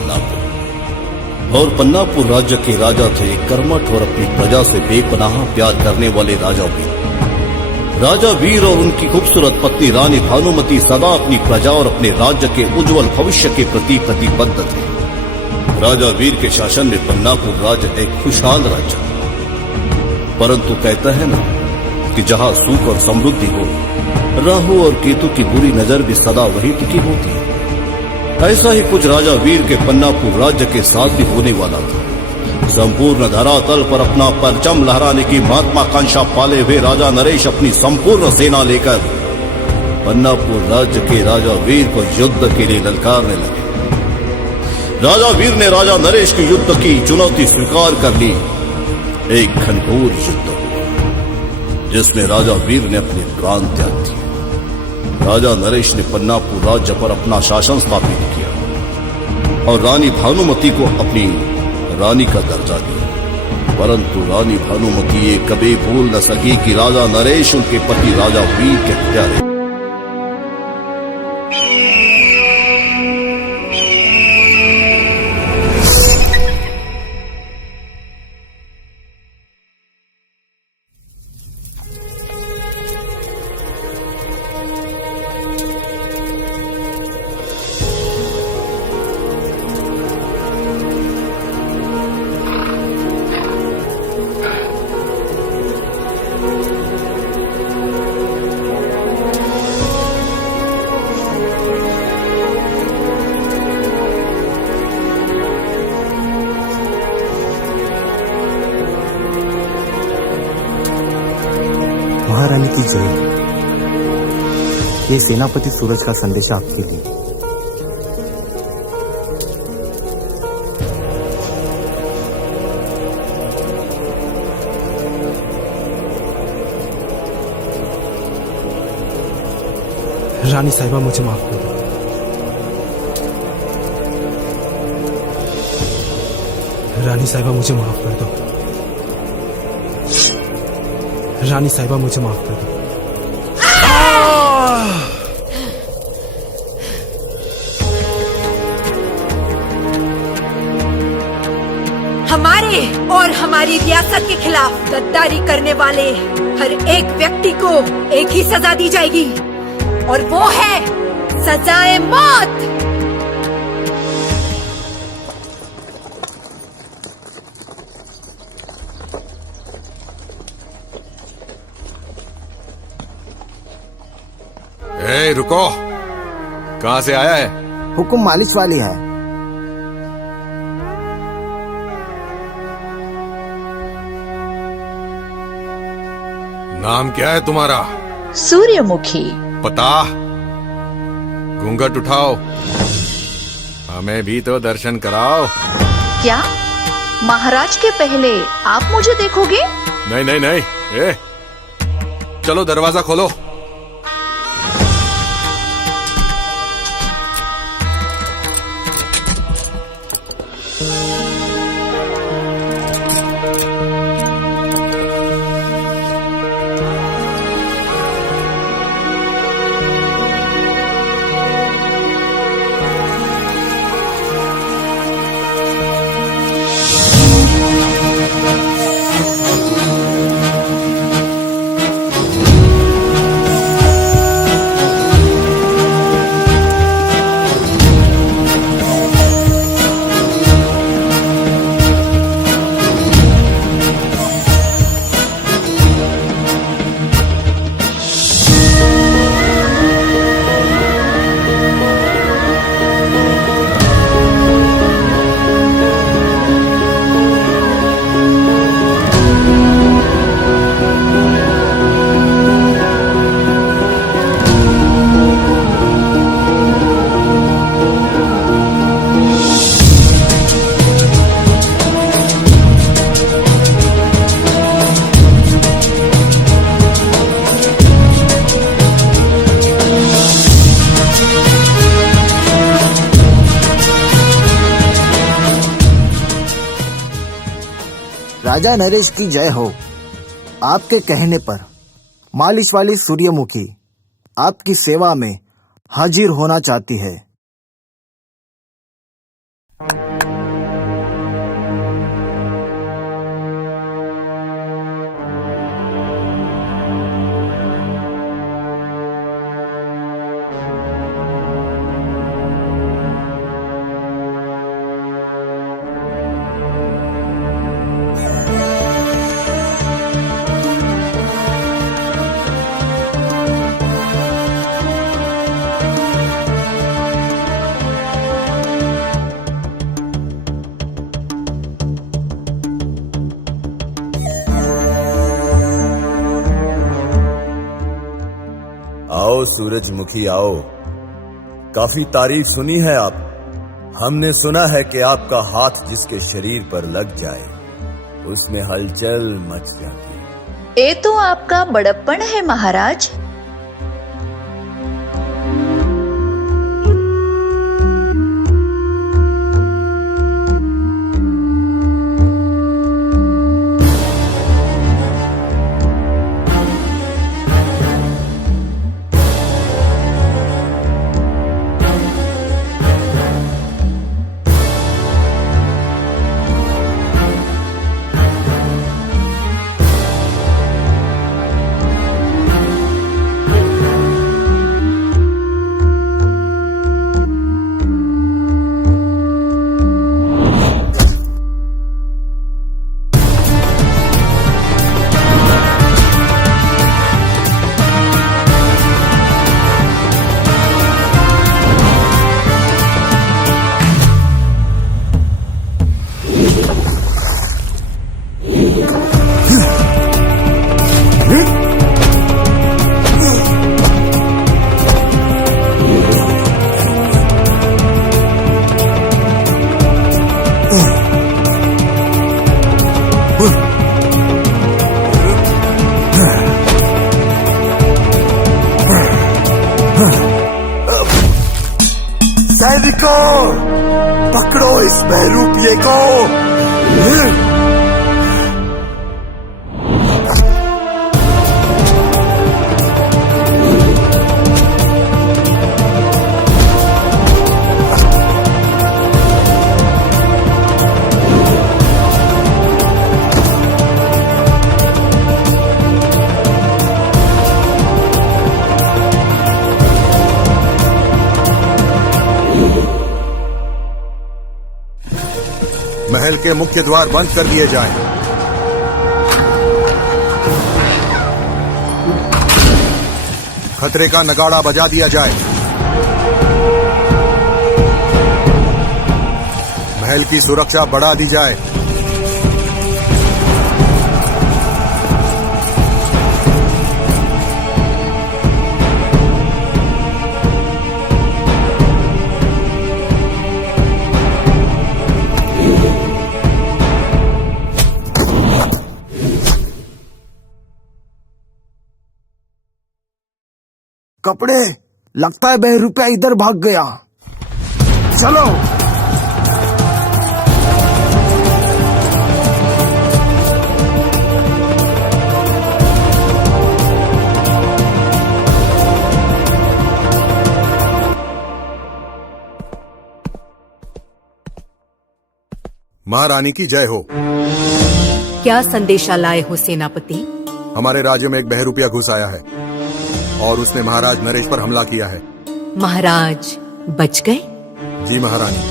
और पन्नापुर राज्य के राजा थे कर्मठ और अपनी प्रजा से बेपनाह प्यार करने वाले राजा वीर। राजा वीर और उनकी खूबसूरत पत्नी रानी भानुमति सदा अपनी प्रजा और अपने राज्य के उज्जवल भविष्य के प्रति प्रतिबद्ध थे। राजा वीर के शासन में पन्नापुर राज्य एक खुशहाल राज्य था। परंतु कहता है ना कि जहां सुख और समृद्धि हो, राहु और केतु की बुरी नजर भी सदा वही टिकी होती है। ऐसा ही कुछ राजा वीर के पन्नापुर राज्य के साथ भी होने वाला था। संपूर्ण धरातल पर अपना परचम लहराने की महत्वाकांक्षा पाले हुए राजा नरेश अपनी संपूर्ण सेना लेकर पन्नापुर राज्य के राजा वीर को युद्ध के लिए ललकारने लगे। राजा वीर ने राजा नरेश की युद्ध की चुनौती स्वीकार कर ली। एक घनघोर युद्ध हुआ जिसमें राजा वीर ने अपने प्राण त्याग दिए। राजा नरेश ने पन्नापुर राज्य पर अपना शासन स्थापित किया और रानी भानुमति को अपनी रानी का दर्जा दिया। परंतु रानी भानुमति ये कभी भूल न सकी कि राजा नरेश उनके पति राजा वीर के प्यारे। महारानी की जय। ये सेनापति सूरज का संदेश आपके लिए। रानी साहिबा मुझे माफ कर दो। रानी साहिबा मुझे माफ कर दो। रानी साहिबा मुझे माफ कर दो। हमारे और हमारी रियासत के खिलाफ गद्दारी करने वाले हर एक व्यक्ति को एक ही सजा दी जाएगी और वो है सजाए मौत। ए, रुको। कहां से आया है? हुकुम मालिश वाली है। नाम क्या है तुम्हारा? सूर्यमुखी। पता? घूंघट उठाओ, हमें भी तो दर्शन कराओ। क्या महाराज के पहले आप मुझे देखोगे? नहीं नहीं नहीं। ए, चलो दरवाजा खोलो। राजा नरेश की जय हो। आपके कहने पर मालिश वाली सूर्यमुखी आपकी सेवा में हाजिर होना चाहती है। आओ सूरजमुखी आओ। काफी तारीफ सुनी है आप। हमने सुना है कि आपका हाथ जिसके शरीर पर लग जाए उसमें हलचल मच जाती है। ये तो आपका बड़प्पन है महाराज। सैनिकों, पकड़ो इस बहरूपिये को। महल के मुख्य द्वार बंद कर दिए जाएं। खतरे का नगाड़ा बजा दिया जाए। महल की सुरक्षा बढ़ा दी जाए। कपड़े, लगता है बहरूपिया इधर भाग गया। चलो। महारानी की जय हो। क्या संदेशा लाए हो सेनापति? हमारे राज्य में एक बहरूपिया घुस आया है और उसने महाराज नरेश पर हमला किया है। महाराज बच गए? जी महारानी,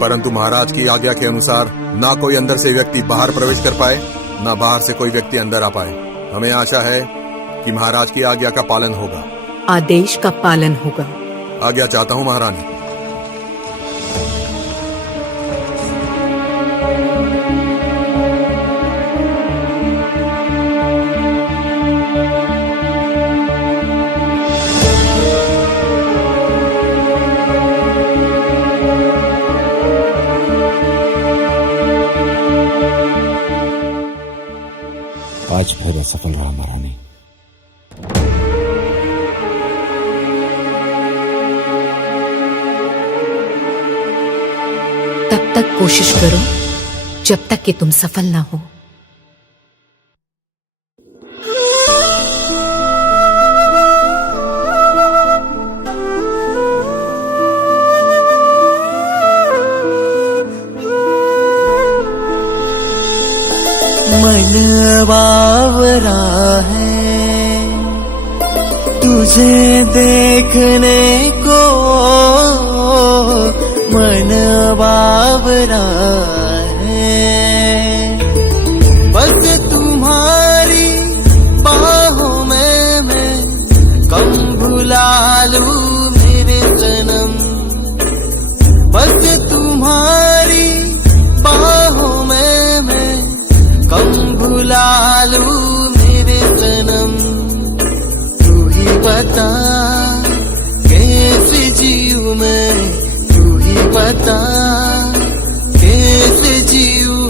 परंतु महाराज की आज्ञा के अनुसार ना कोई अंदर से व्यक्ति बाहर प्रवेश कर पाए, ना बाहर से कोई व्यक्ति अंदर आ पाए। हमें आशा है कि महाराज की आज्ञा का पालन होगा। आदेश का पालन होगा। आज्ञा चाहता हूँ महारानी। आज फिर असफल रहा महारानी। तब तक कोशिश करो जब तक कि तुम सफल ना हो। बावरा है तुझे देखने को, मन बावरा है। बस तुम्हारी बाहों में मैं कम भुला लूं मेरे सनम, बस तुम्हारी बाहों में मैं कम भुला लूं मेरे सनम। तू ही बता कैसे जीऊं मैं, तू ही बता कैसे जीऊं।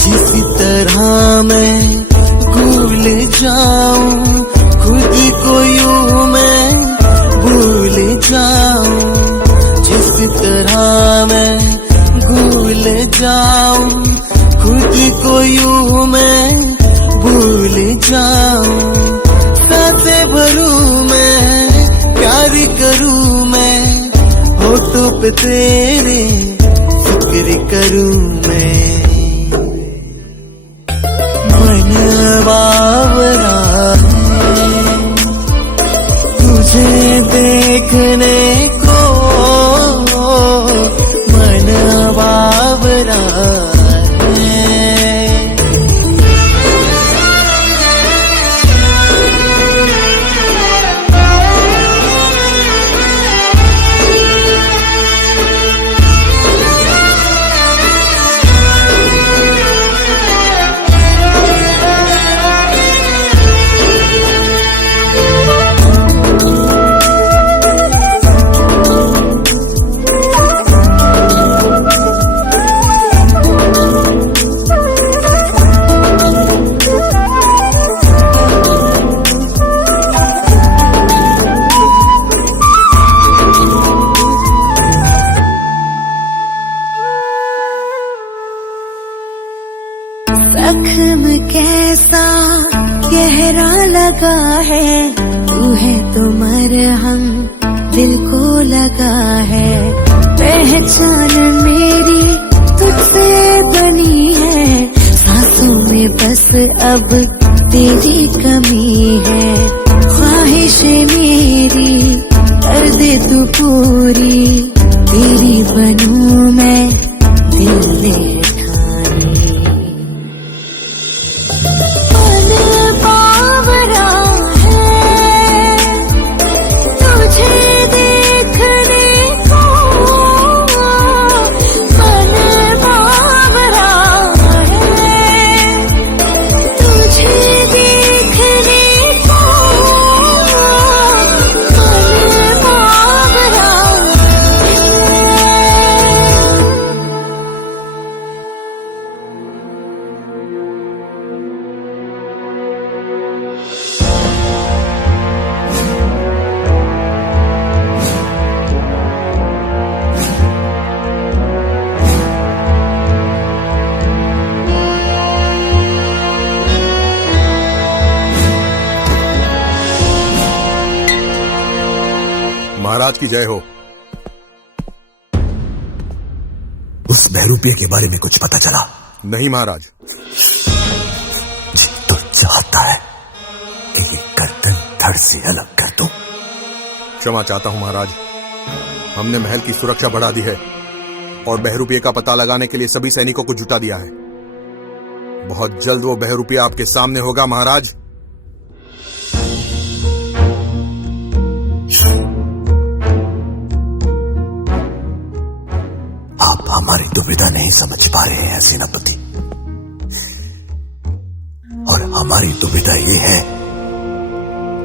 जिस तरह मैं भूल जाऊं खुद को यूं मैं भूल जाऊं, जिस तरह मैं भूल जाऊं खुद को यूं मैं भूल जाऊं। सांसें भरूं मैं प्यार करूं मैं, होठों पे तेरे फिक्र करूं मैं। मन बावरा है तुझे देखने को, मन बावरा है। जख्म कैसा गहरा लगा है, तू है तो मरहम दिल को लगा है। पहचान मेरी तुझसे बनी है, सांसों में बस अब तेरी कमी है। ख्वाहिश मेरी कर दे तू पूरी, तेरी बनूं मैं दिल ले महाराज की जय हो। उस बहरूपिया के बारे में कुछ पता चला? नहीं महाराज। जी तो चाहता है कि ये गर्दन धड़ से अलग कर दूं। क्षमा चाहता हूं महाराज, हमने महल की सुरक्षा बढ़ा दी है और बहरूपिया का पता लगाने के लिए सभी सैनिकों को जुटा दिया है। बहुत जल्द वो बहरूपिया आपके सामने होगा महाराज। आप हमारी दुविधा नहीं समझ पा रहे हैं सेनापति, और हमारी दुविधा ये है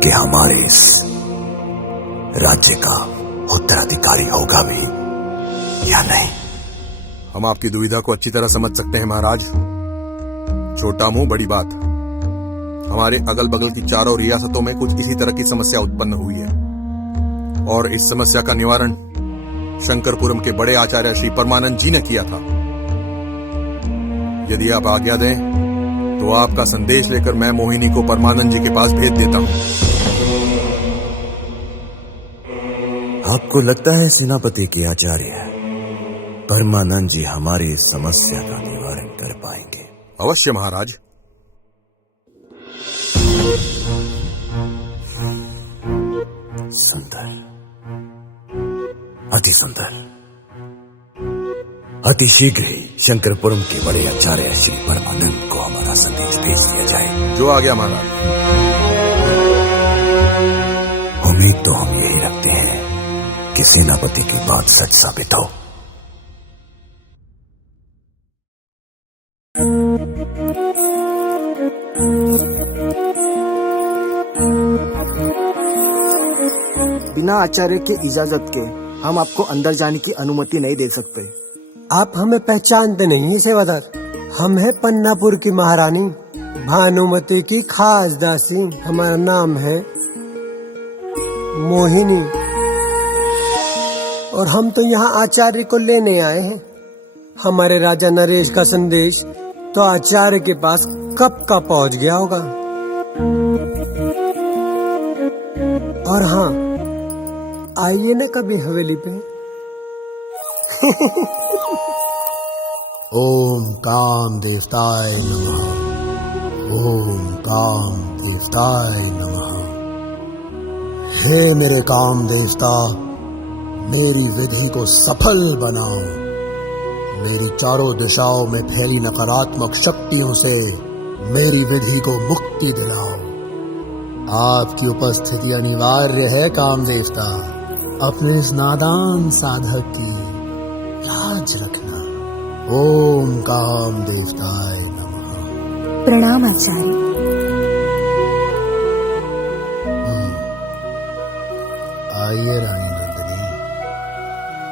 कि हमारे इस राज्य का उत्तराधिकारी होगा भी या नहीं। हम आपकी दुविधा को अच्छी तरह समझ सकते हैं महाराज। छोटा मुंह बड़ी बात। हमारे अगल बगल की चारों रियासतों में कुछ इसी तरह की समस्या उत्पन्न हुई है और इस समस्या का निवारण शंकरपुरम के बड़े आचार्य श्री परमानंद जी ने किया था। यदि आप आज्ञा दें तो आपका संदेश लेकर मैं मोहिनी को परमानंद जी के पास भेज देता हूं। आपको लगता है सेनापति के आचार्य परमानंद जी हमारी इस समस्या का निवारण कर पाएंगे? अवश्य महाराज। सुंदर, अति सुंदर। अति शीघ्र ही शंकरपुरम के बड़े आचार्य श्री परमानंद को हमारा संदेश भेज दिया जाए। जो आ गया महाराज। उम्मीद तो हम यही रखते हैं कि सेनापति की बात सच साबित हो। बिना आचार्य के इजाजत के हम आपको अंदर जाने की अनुमति नहीं दे सकते। आप हमें पहचानते नहीं सेवादार। हम है पन्नापुर की महारानी भानुमति की खास दासी। हमारा नाम है मोहिनी और हम तो यहाँ आचार्य को लेने आए हैं। हमारे राजा नरेश का संदेश तो आचार्य के पास कब का पहुँच गया होगा। और हाँ, आइए ना कभी हवेली पे। ओम काम देवताय नमः। ओम काम देवताय नमः। हे मेरे काम देवता, मेरी विधि को सफल बनाओ। मेरी चारों दिशाओं में फैली नकारात्मक शक्तियों से मेरी विधि को मुक्ति दिलाओ। आपकी उपस्थिति अनिवार्य है काम देवता। अपने इस नादान साधक की लाज रखना। ओम काम देवताय नमः। प्रणाम आचार्य। आइए रानी नंदिनी।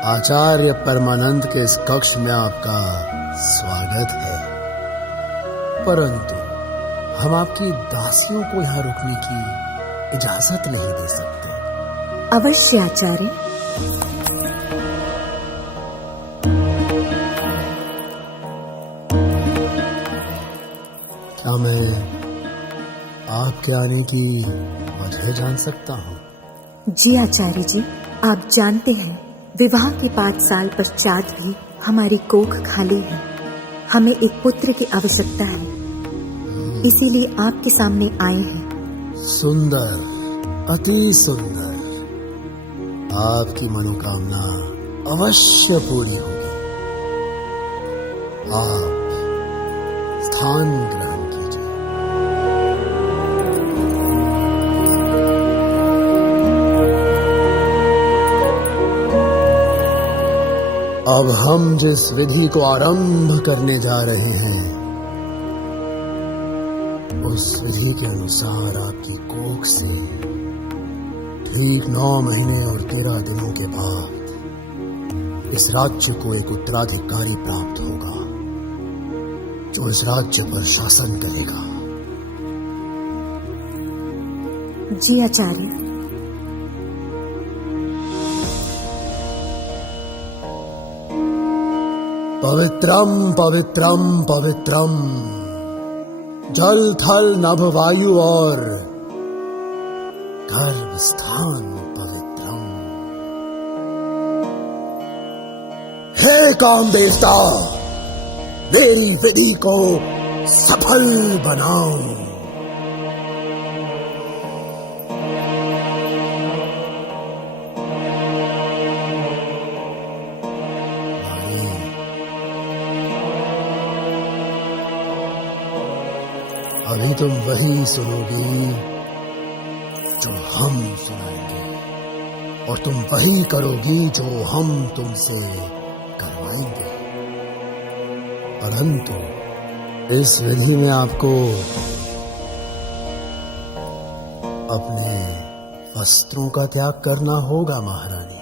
आचार्य परमानंद के इस कक्ष में आपका स्वागत है, परंतु हम आपकी दासियों को यहाँ रुकने की इजाजत नहीं दे सकते। अवश्य आचार्य। क्या मैं आपके आने की वजह जान सकता हूँ? जी आचार्य जी, आप जानते हैं विवाह के 5 साल पश्चात भी हमारी कोख खाली है। हमें एक पुत्र की आवश्यकता है, इसीलिए आपके सामने आए हैं। सुंदर, अति सुंदर। आपकी मनोकामना अवश्य पूरी होगी। आप स्थान ग्रहण कीजिए। अब हम जिस विधि को आरंभ करने जा रहे हैं, उस विधि के अनुसार आपकी कोख से ठीक 9 महीने और 13 दिनों के बाद इस राज्य को एक उत्तराधिकारी प्राप्त होगा जो इस राज्य पर शासन करेगा। जी आचार्य। पवित्रम पवित्रम पवित्रम, जल थल नभ वायु और गर्भ स्थान पवित्रम। हे काम देवता, मेरी विधि को सफल बनाओ। अभी तुम वही सुनोगी जो हम सुनाएंगे और तुम वही करोगी जो हम तुमसे करवाएंगे। परंतु इस विधि में आपको अपने वस्त्रों का त्याग करना होगा महारानी।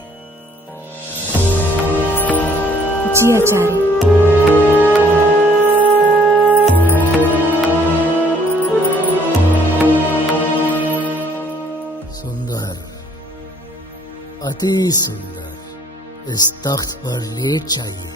जी आचार्य। अति सुंदर इस तख्त पर लेट जाइए।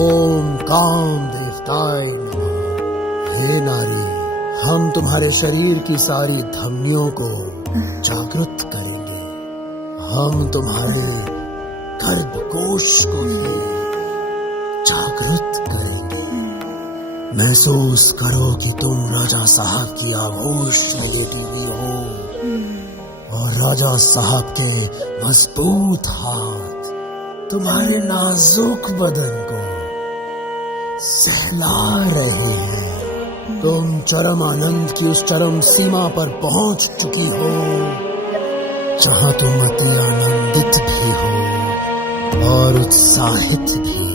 ओम काम देवताय नमः। हे नारी, हम तुम्हारे शरीर की सारी धमनियों को जागृत करेंगे। हम तुम्हारे गर्भकोश को भी जागृत करेंगे। महसूस करो कि तुम राजा साहब की आगोश में लेटी हुई हो और राजा साहब के मजबूत हाथ तुम्हारे नाजुक बदन को सहला रहे हैं। तुम चरम आनंद की उस चरम सीमा पर पहुंच चुकी हो जहां तुम अति आनंदित भी हो और उत्साहित भी।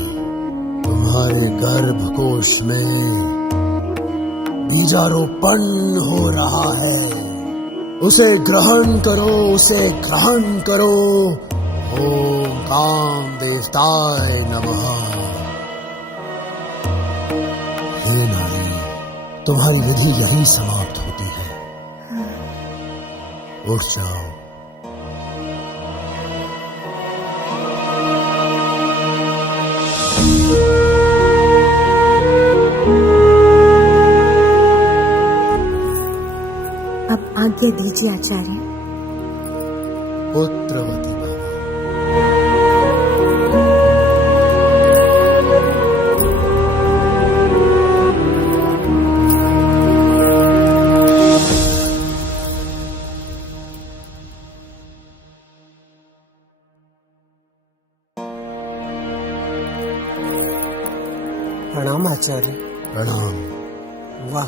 तुम्हारे गर्भकोश में बीजारोपण हो रहा है। उसे ग्रहण करो, उसे ग्रहण करो। ओम काम देवताय नमः। हे नारी, तुम्हारी विधि यही समाप्त होती है। उठ जाओ। अब आज्ञा दीजिए आचार्य। पुत्रवती भव। प्रणाम आचार्य। प्रणाम। वाह,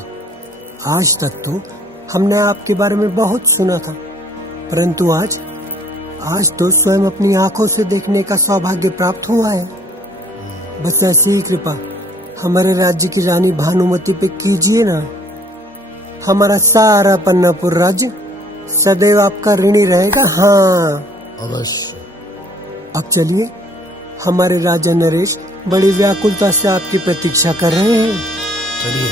आज तक तो हमने आपके बारे में बहुत सुना था, परंतु आज तो स्वयं अपनी आंखों से देखने का सौभाग्य प्राप्त हुआ है। बस ऐसी ही कृपा हमारे राज्य की रानी भानुमति पे कीजिए ना। हमारा सारा पन्नापुर राज्य सदैव आपका ऋणी रहेगा। हाँ अवश्य। अब चलिए, हमारे राजा नरेश बड़ी व्याकुलता से आपकी प्रतीक्षा कर रहे हैं। चलिए।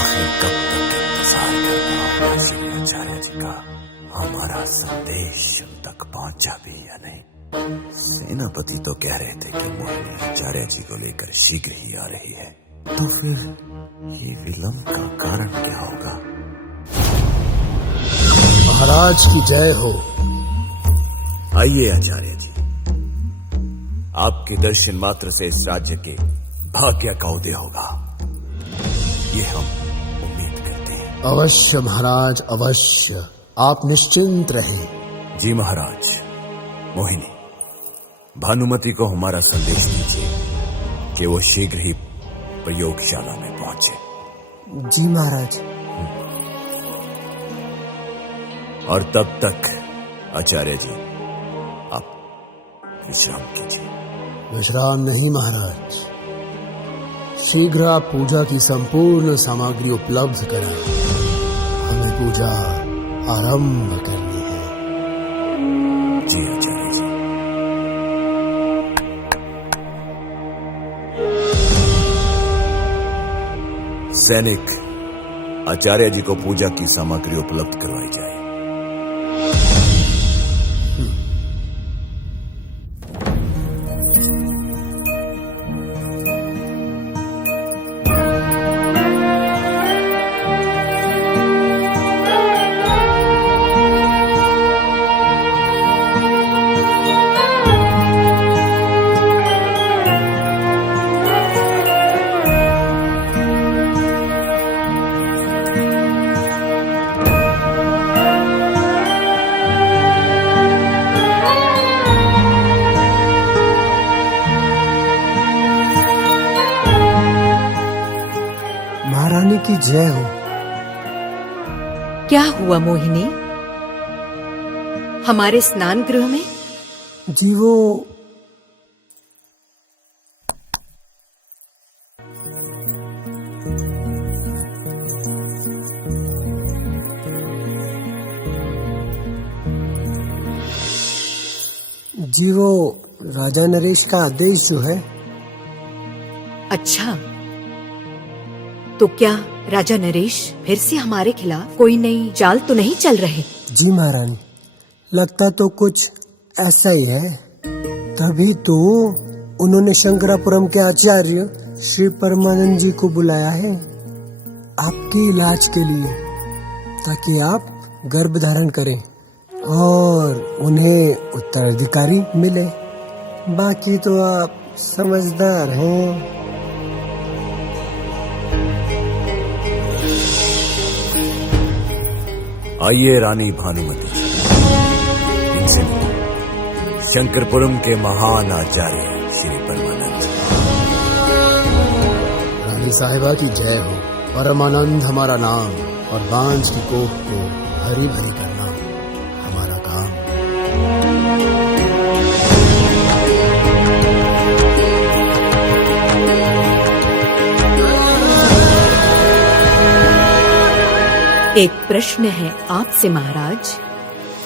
आखिर कब तक इंतजार करना होगा श्री आचार्य जी का? हमारा संदेश उन तक पहुंचा भी या नहीं? सेनापति तो कह रहे थे कि मोहिनी आचार्य जी को लेकर शीघ्र ही आ रही है, तो फिर ये विलंब का कारण क्या होगा? महाराज की जय हो। आइए आचार्य जी, आपके दर्शन मात्र से इस राज्य के भाग्य का उदय होगा, ये हम उम्मीद करते हैं। अवश्य महाराज, अवश्य। आप निश्चिंत रहें। जी महाराज। मोहिनी, भानुमति को हमारा संदेश दीजिए कि वो शीघ्र ही प्रयोगशाला में पहुंचे। जी महाराज। और तब तक आचार्य जी आप विश्राम कीजिए। विश्राम नहीं महाराज, शीघ्र आप पूजा की संपूर्ण सामग्री उपलब्ध कराएं। हमें पूजा आरंभ करनी है। जी आचार्य जी। सैनिक, आचार्य जी को पूजा की सामग्री उपलब्ध करवाई जाए। महारानी की जय हो। क्या हुआ मोहिनी? हमारे स्नान गृह में? जी वो जी वो राजा नरेश का आदेश जो है। अच्छा, तो क्या राजा नरेश फिर से हमारे खिलाफ कोई नई चाल तो नहीं चल रहे? जी महारानी, लगता तो कुछ ऐसा ही है। तभी तो उन्होंने शंकरापुरम के आचार्य श्री परमानंद जी को बुलाया है आपके इलाज के लिए, ताकि आप गर्भ धारण करें और उन्हें उत्तराधिकारी मिले। बाकी तो आप समझदार हैं। आइए रानी भानुमति, इनसे मिलिए। शंकरपुरम के महान आचार्य श्री परमानंद। रानी साहिबा की जय हो। परमानंद हमारा नाम और बांझ की कोख को हरी भरी करना हमारा काम। एक प्रश्न है आपसे महाराज,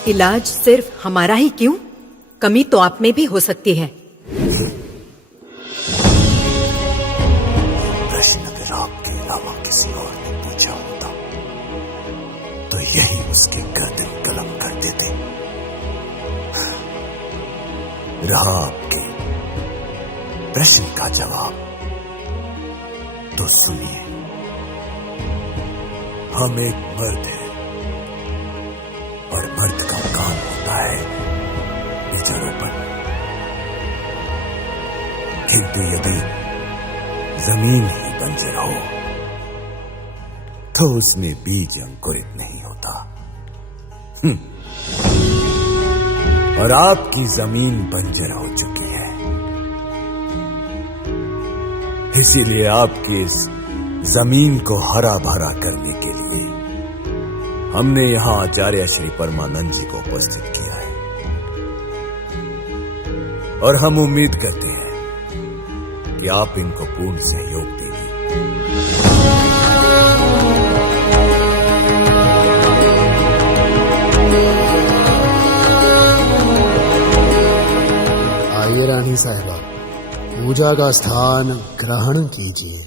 इलाज सिर्फ हमारा ही क्यों? कमी तो आप में भी हो सकती है। प्रश्न अगर आपके अलावा किसी और ने पूछा होता तो यही उसके गर्दन कलम कर देते। रहा आपके प्रश्न का जवाब तो सुनिए। हम एक मर्द हैं और मर्द का काम होता है बीजारोपण। किंतु यदि जमीन ही बंजर हो तो उसमें बीज अंकुरित नहीं होता। और आपकी जमीन बंजर हो चुकी है, इसीलिए आपकी इस जमीन को हरा भरा करने के लिए हमने यहां आचार्य श्री परमानंद जी को उपस्थित किया है। और हम उम्मीद करते हैं कि आप इनको पूर्ण सहयोग देंगे। आइए रानी साहिबा, पूजा का स्थान ग्रहण कीजिए।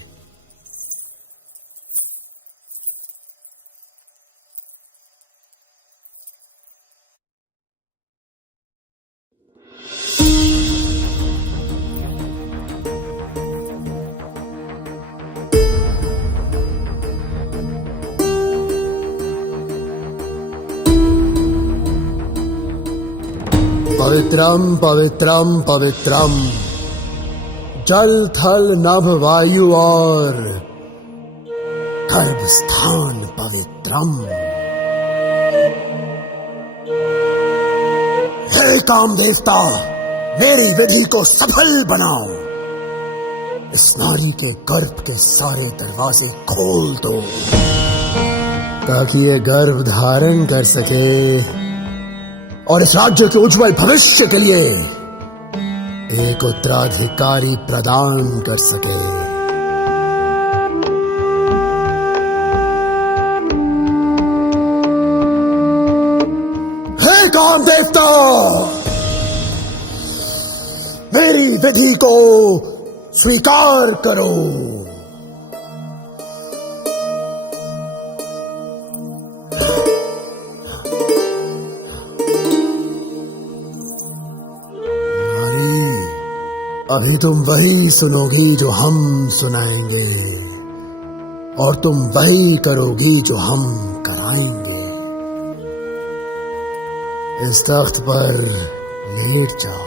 पवित्रम पवित्रम पवित्रम, जल थल नभ वायु और गर्भ स्थान पवित्रम। हे काम देवता, मेरी विधि को सफल बनाओ। इस नारी के गर्भ के सारे दरवाजे खोल दो ताकि ये गर्भ धारण कर सके और इस राज्य के उज्जवल भविष्य के लिए एक उत्तराधिकारी प्रदान कर सके। हे काम देवता, मेरी विधि को स्वीकार करो। अभी तुम वही सुनोगी जो हम सुनाएंगे और तुम वही करोगी जो हम कराएंगे। इस तख्त पर लेट जाओ।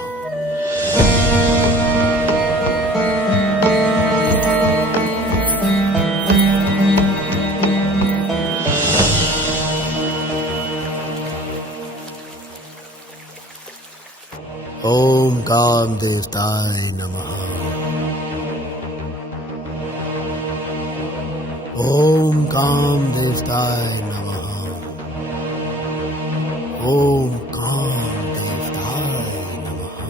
ओम काम देवताय नमः। ओम काम देवताय नमः। ओम काम देवताय नमः।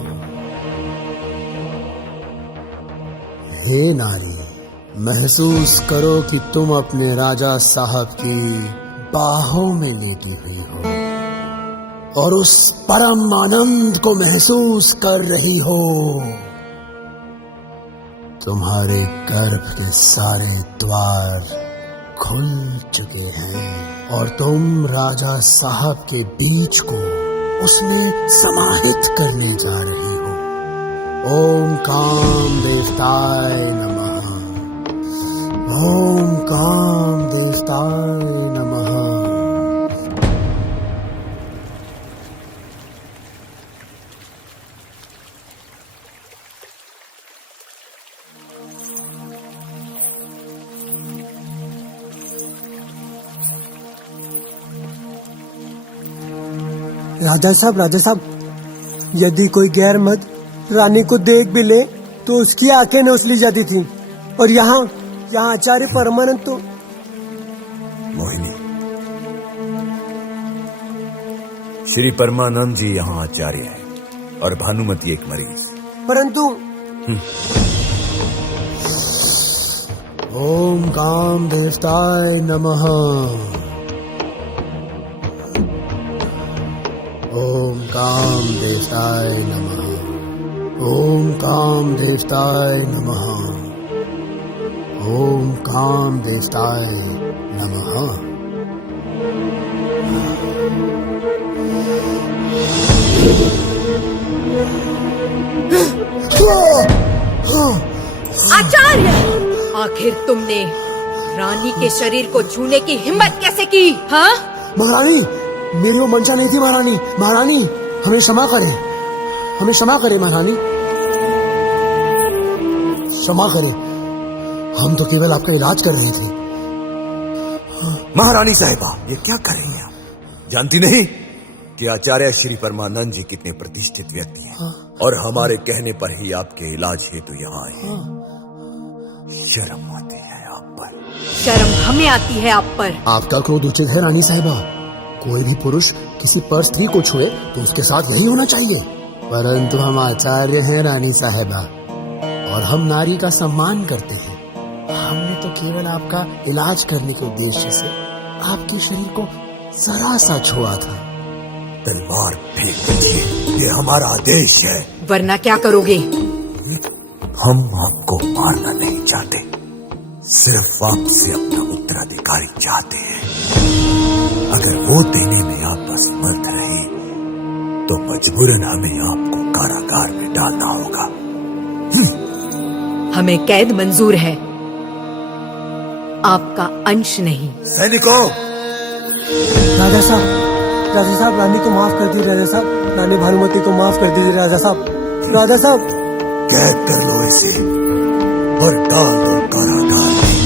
हे नारी, महसूस करो कि तुम अपने राजा साहब की बाहों में लेटी हुई हो। और उस परम आनंद को महसूस कर रही हो। तुम्हारे गर्भ के सारे द्वार खुल चुके हैं और तुम राजा साहब के बीज को उसमें समाहित करने जा रही हो। ओम काम देवताय नमः। ओम काम देवताय नमः। राजा साहब, यदि कोई गैर मर्द रानी को देख भी ले तो उसकी आंखें नोच ली जाती थी, और यहाँ आचार्य परमानंद तो। मोहिनी, श्री परमानंद जी यहाँ आचार्य है और भानुमति एक मरीज। परंतु ओम काम देवताय नमः। ओम काम देवताय नमः। ओम काम देवताय नमः। ओम काम देवताय नमः। आचार्य, आखिर तुमने रानी के शरीर को छूने की हिम्मत कैसे की? हाँ महारानी, मेरी वो मंशा नहीं थी। महारानी, महारानी हमें क्षमा करें, हमें क्षमा करें महारानी, क्षमा करें। हम तो केवल आपका इलाज कर रहे थे। महारानी साहिबा, ये क्या कर रही हैं आप? जानती नहीं कि आचार्य श्री परमानंद जी कितने प्रतिष्ठित व्यक्ति हैं और हमारे कहने पर ही आपके इलाज हेतु यहाँ आए हैं। शर्म आती है आप पर। शर्म हमें आती है आप पर। आपका क्रोध उचित है रानी साहिबा। कोई भी पुरुष किसी पर स्त्री को छुए तो उसके साथ यही होना चाहिए, परंतु हम आचार्य हैं रानी साहिबा, और हम नारी का सम्मान करते हैं। हमने तो केवल आपका इलाज करने के उद्देश्य से आपके शरीर को जरा सा छुआ था। तलवार फेंक दीजिए, ये हमारा आदेश है। वरना क्या करोगे? हम आपको मारना नहीं चाहते, सिर्फ आपसे अपना उत्तराधिकारी चाहते हैं। अगर वो देने में आप असमर्थ रहे तो मजबूरन हमें आपको कारागार में डालना होगा। हमें कैद मंजूर है, आपका अंश नहीं। सैनिकों, राजा साहब रानी को माफ कर दीजिए। राजा साहब, रानी भानुमति को माफ कर दीजिए। राजा साहब कैद कर लो इसे और डाल दो कारागार में।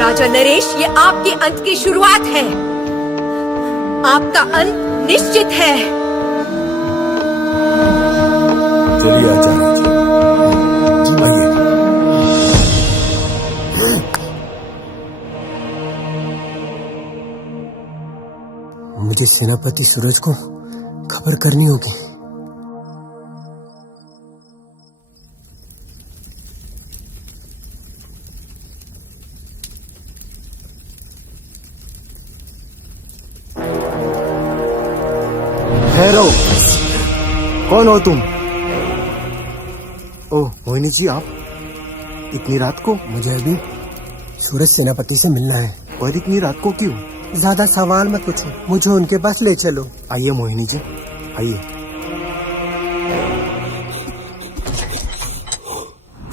राजा नरेश, ये आपके अंत की शुरुआत है, आपका अंत निश्चित है। चलिए आचार्य जी, आइए। मुझे सेनापति सूरज को खबर करनी होगी। ठहरो, कौन हो तुम? ओह मोहिनी जी, आप इतनी रात को? मुझे अभी सूरज सेनापति से मिलना है। और इतनी रात को क्यों? ज्यादा सवाल मत पूछो, मुझे उनके पास ले चलो। आइए मोहिनी जी, आइए।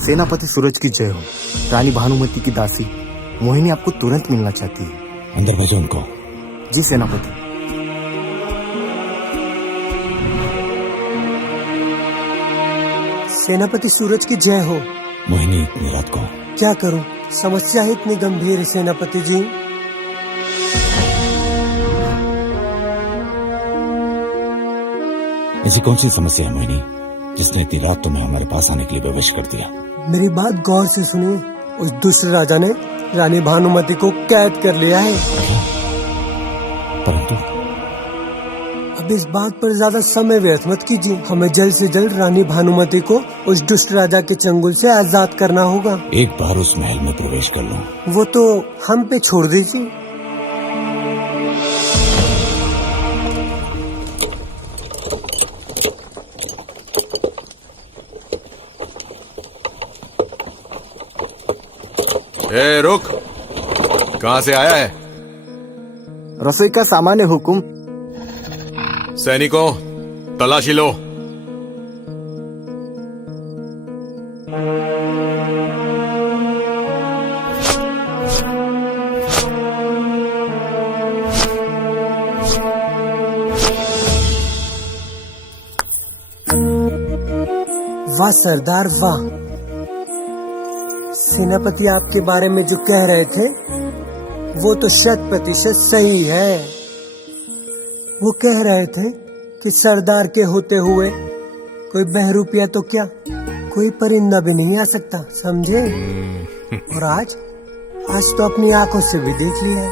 सेनापति सूरज की जय हो। रानी भानुमति की दासी मोहिनी आपको तुरंत मिलना चाहती है। अंदर भेजो उनको। जी सेनापति। सेनापति सूरज की जय हो। मोहिनी इतनी रात को? क्या करूं, समस्या ही इतनी गंभीर है सेनापति जी। ऐसी कौन सी समस्या है मोहिनी जिसने इतनी रात तुम्हें हमारे पास आने के लिए विवश कर दिया? मेरी बात गौर से सुनिए। उस दुष्ट राजा ने रानी भानुमति को कैद कर लिया है। परंतु अब आप इस बात पर ज्यादा समय व्यर्थ मत कीजिए। हमें जल्द से जल्द रानी भानुमति को उस दुष्ट राजा के चंगुल से आजाद करना होगा। एक बार उस महल में प्रवेश कर लूं। वो तो हम पे छोड़ दीजिए। ए रुक, कहाँ से आया है? रसोई का सामान्य हुकुम। सैनिकों, तलाशी लो। वाह सरदार वाह। सेनापति आपके बारे में जो कह रहे थे वो तो 100% सही है। वो कह रहे थे कि सरदार के होते हुए कोई बहरूपिया तो क्या, कोई परिंदा भी नहीं आ सकता, समझे? और आज तो अपनी आंखों से भी देख लिया है।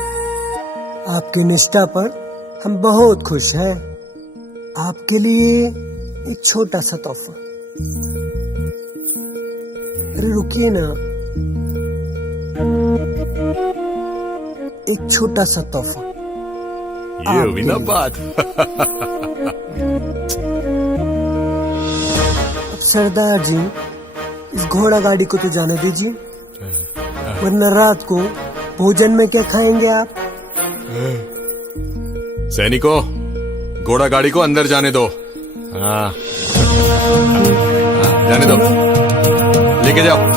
आपकी निष्ठा पर हम बहुत खुश हैं। आपके लिए एक छोटा सा तोहफा। अरे रुकिए ना, एक छोटा सा तोहफा। ये हुई ना बात। अब सरदार जी, इस घोड़ा गाड़ी को तो जाने दीजिए, वरना रात को भोजन में क्या खाएंगे आप? सैनिकों, घोड़ा गाड़ी को अंदर जाने दो। हाँ, जाने दो, लेके जाओ।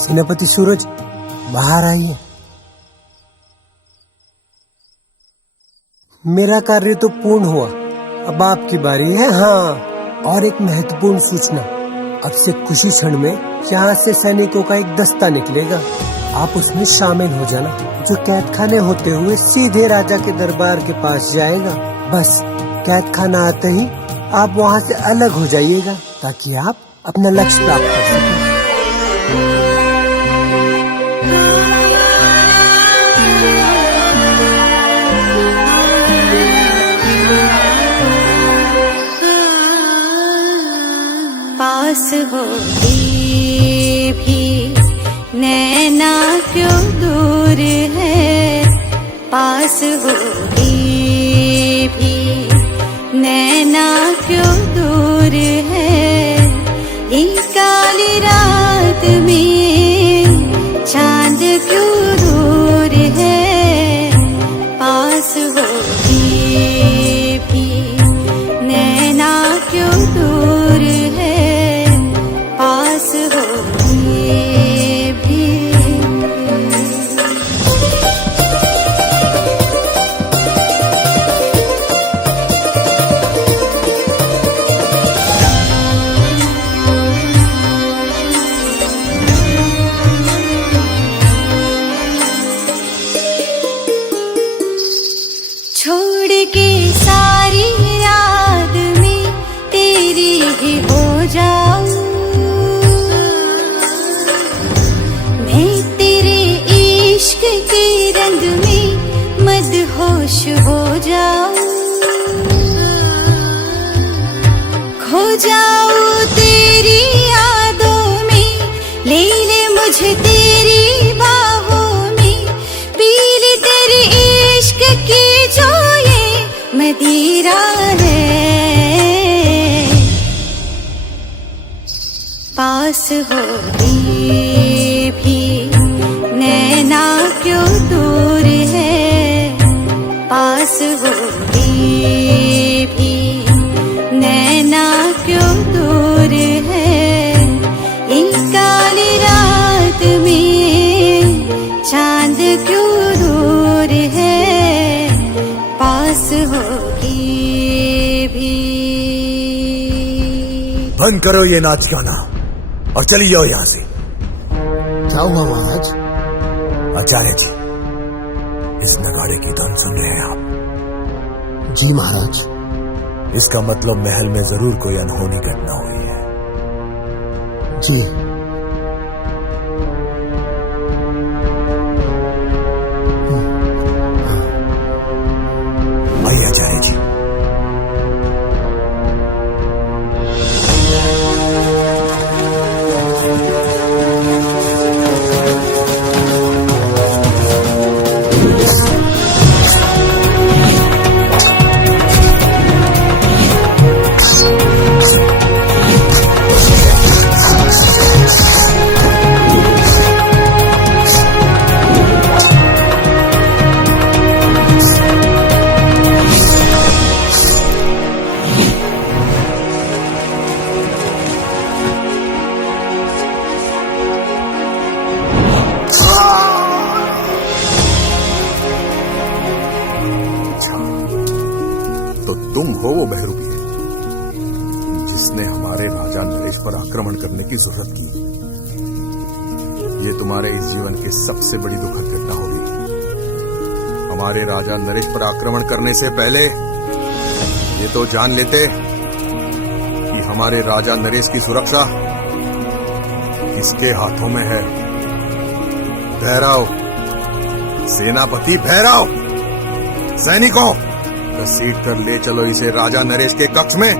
सेनापति सूरज, बाहर आइए। मेरा कार्य तो पूर्ण हुआ, अब आपकी बारी है। हाँ, और एक महत्वपूर्ण सूचना, अब से कुछ ही क्षण में यहाँ से सैनिकों का एक दस्ता निकलेगा। आप उसमें शामिल हो जाना, जो कैद खाने होते हुए सीधे राजा के दरबार के पास जाएगा। बस कैद खाना आते ही आप वहाँ से अलग हो जाइएगा, ताकि आप अपना लक्ष्य प्राप्त कर सकें। पास होके भी नैना क्यों दूर है, पास होके भी नैना क्यों दूर है, ये काली रात में चांद क्यों दूर है, पास होके भी नैना क्यों दूर है, पास होके भी। छोड़ के सारी याद में तेरी ही हो जाऊं, मैं तेरे इश्क के रंग में मदहोश हो जाऊं, खो जाऊं तेरी यादों में, ले ले मुझे तेरी बाहों में, पी ले तेरे इश्क की जो ये मदिरा है, पास होके भी नैना क्यों दूर है, पास होके भी नैना क्यों दूर है, इन काली रात में चांद क्यों दूर है, बंद करो ये नाच गाना और चली जाओ यहां से। क्या हुआ महाराज? आचार्य जी, इस नगाड़े की धुन सुन रहे हैं आप? जी महाराज। इसका मतलब महल में जरूर कोई अनहोनी घटना हुई है। जी। आइए आचार्य जी। तो तुम हो वो बहरूपी जिसने हमारे राजा नरेश पर आक्रमण करने की जरूरत की। ये तुम्हारे इस जीवन की सबसे बड़ी दुखद घटना होगी। हमारे राजा नरेश पर आक्रमण करने से पहले ये तो जान लेते कि हमारे राजा नरेश की सुरक्षा किसके हाथों में है। भैरव, सेनापति भैरव, सैनिकों, घसीट कर ले चलो इसे राजा नरेश के कक्ष में।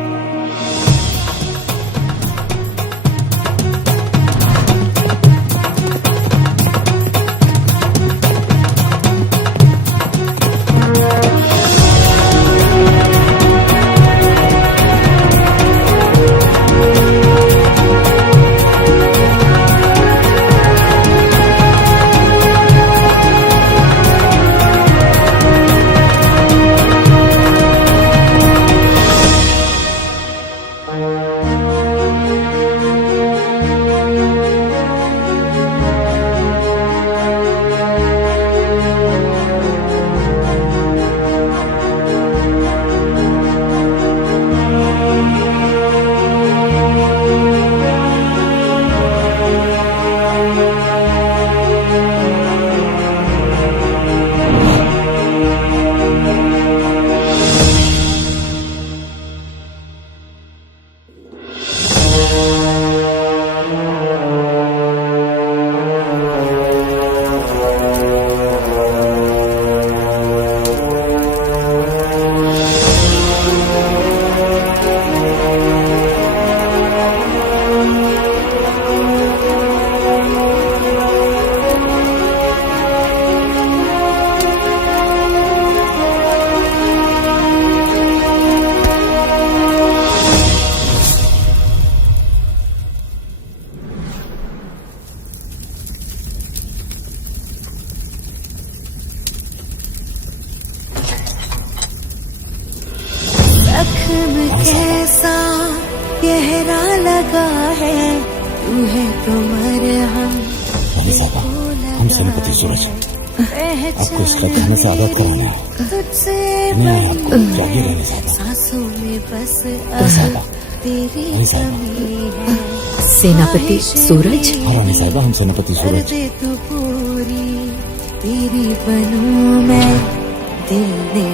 कैसा गहरा लगा है, तू है तो मरहम। हम सेनापति सूरज आपको इसका कहने से आजाद कराना है। तुझसे मैं आपको जागे रहने चाहता हूँ। सांसों में बस तेरी कमी है। सेनापति सूरज? हाँ रानी साहिबा, हम सेनापति सूरज। तू पूरी तेरी बनूं मैं, दिल ने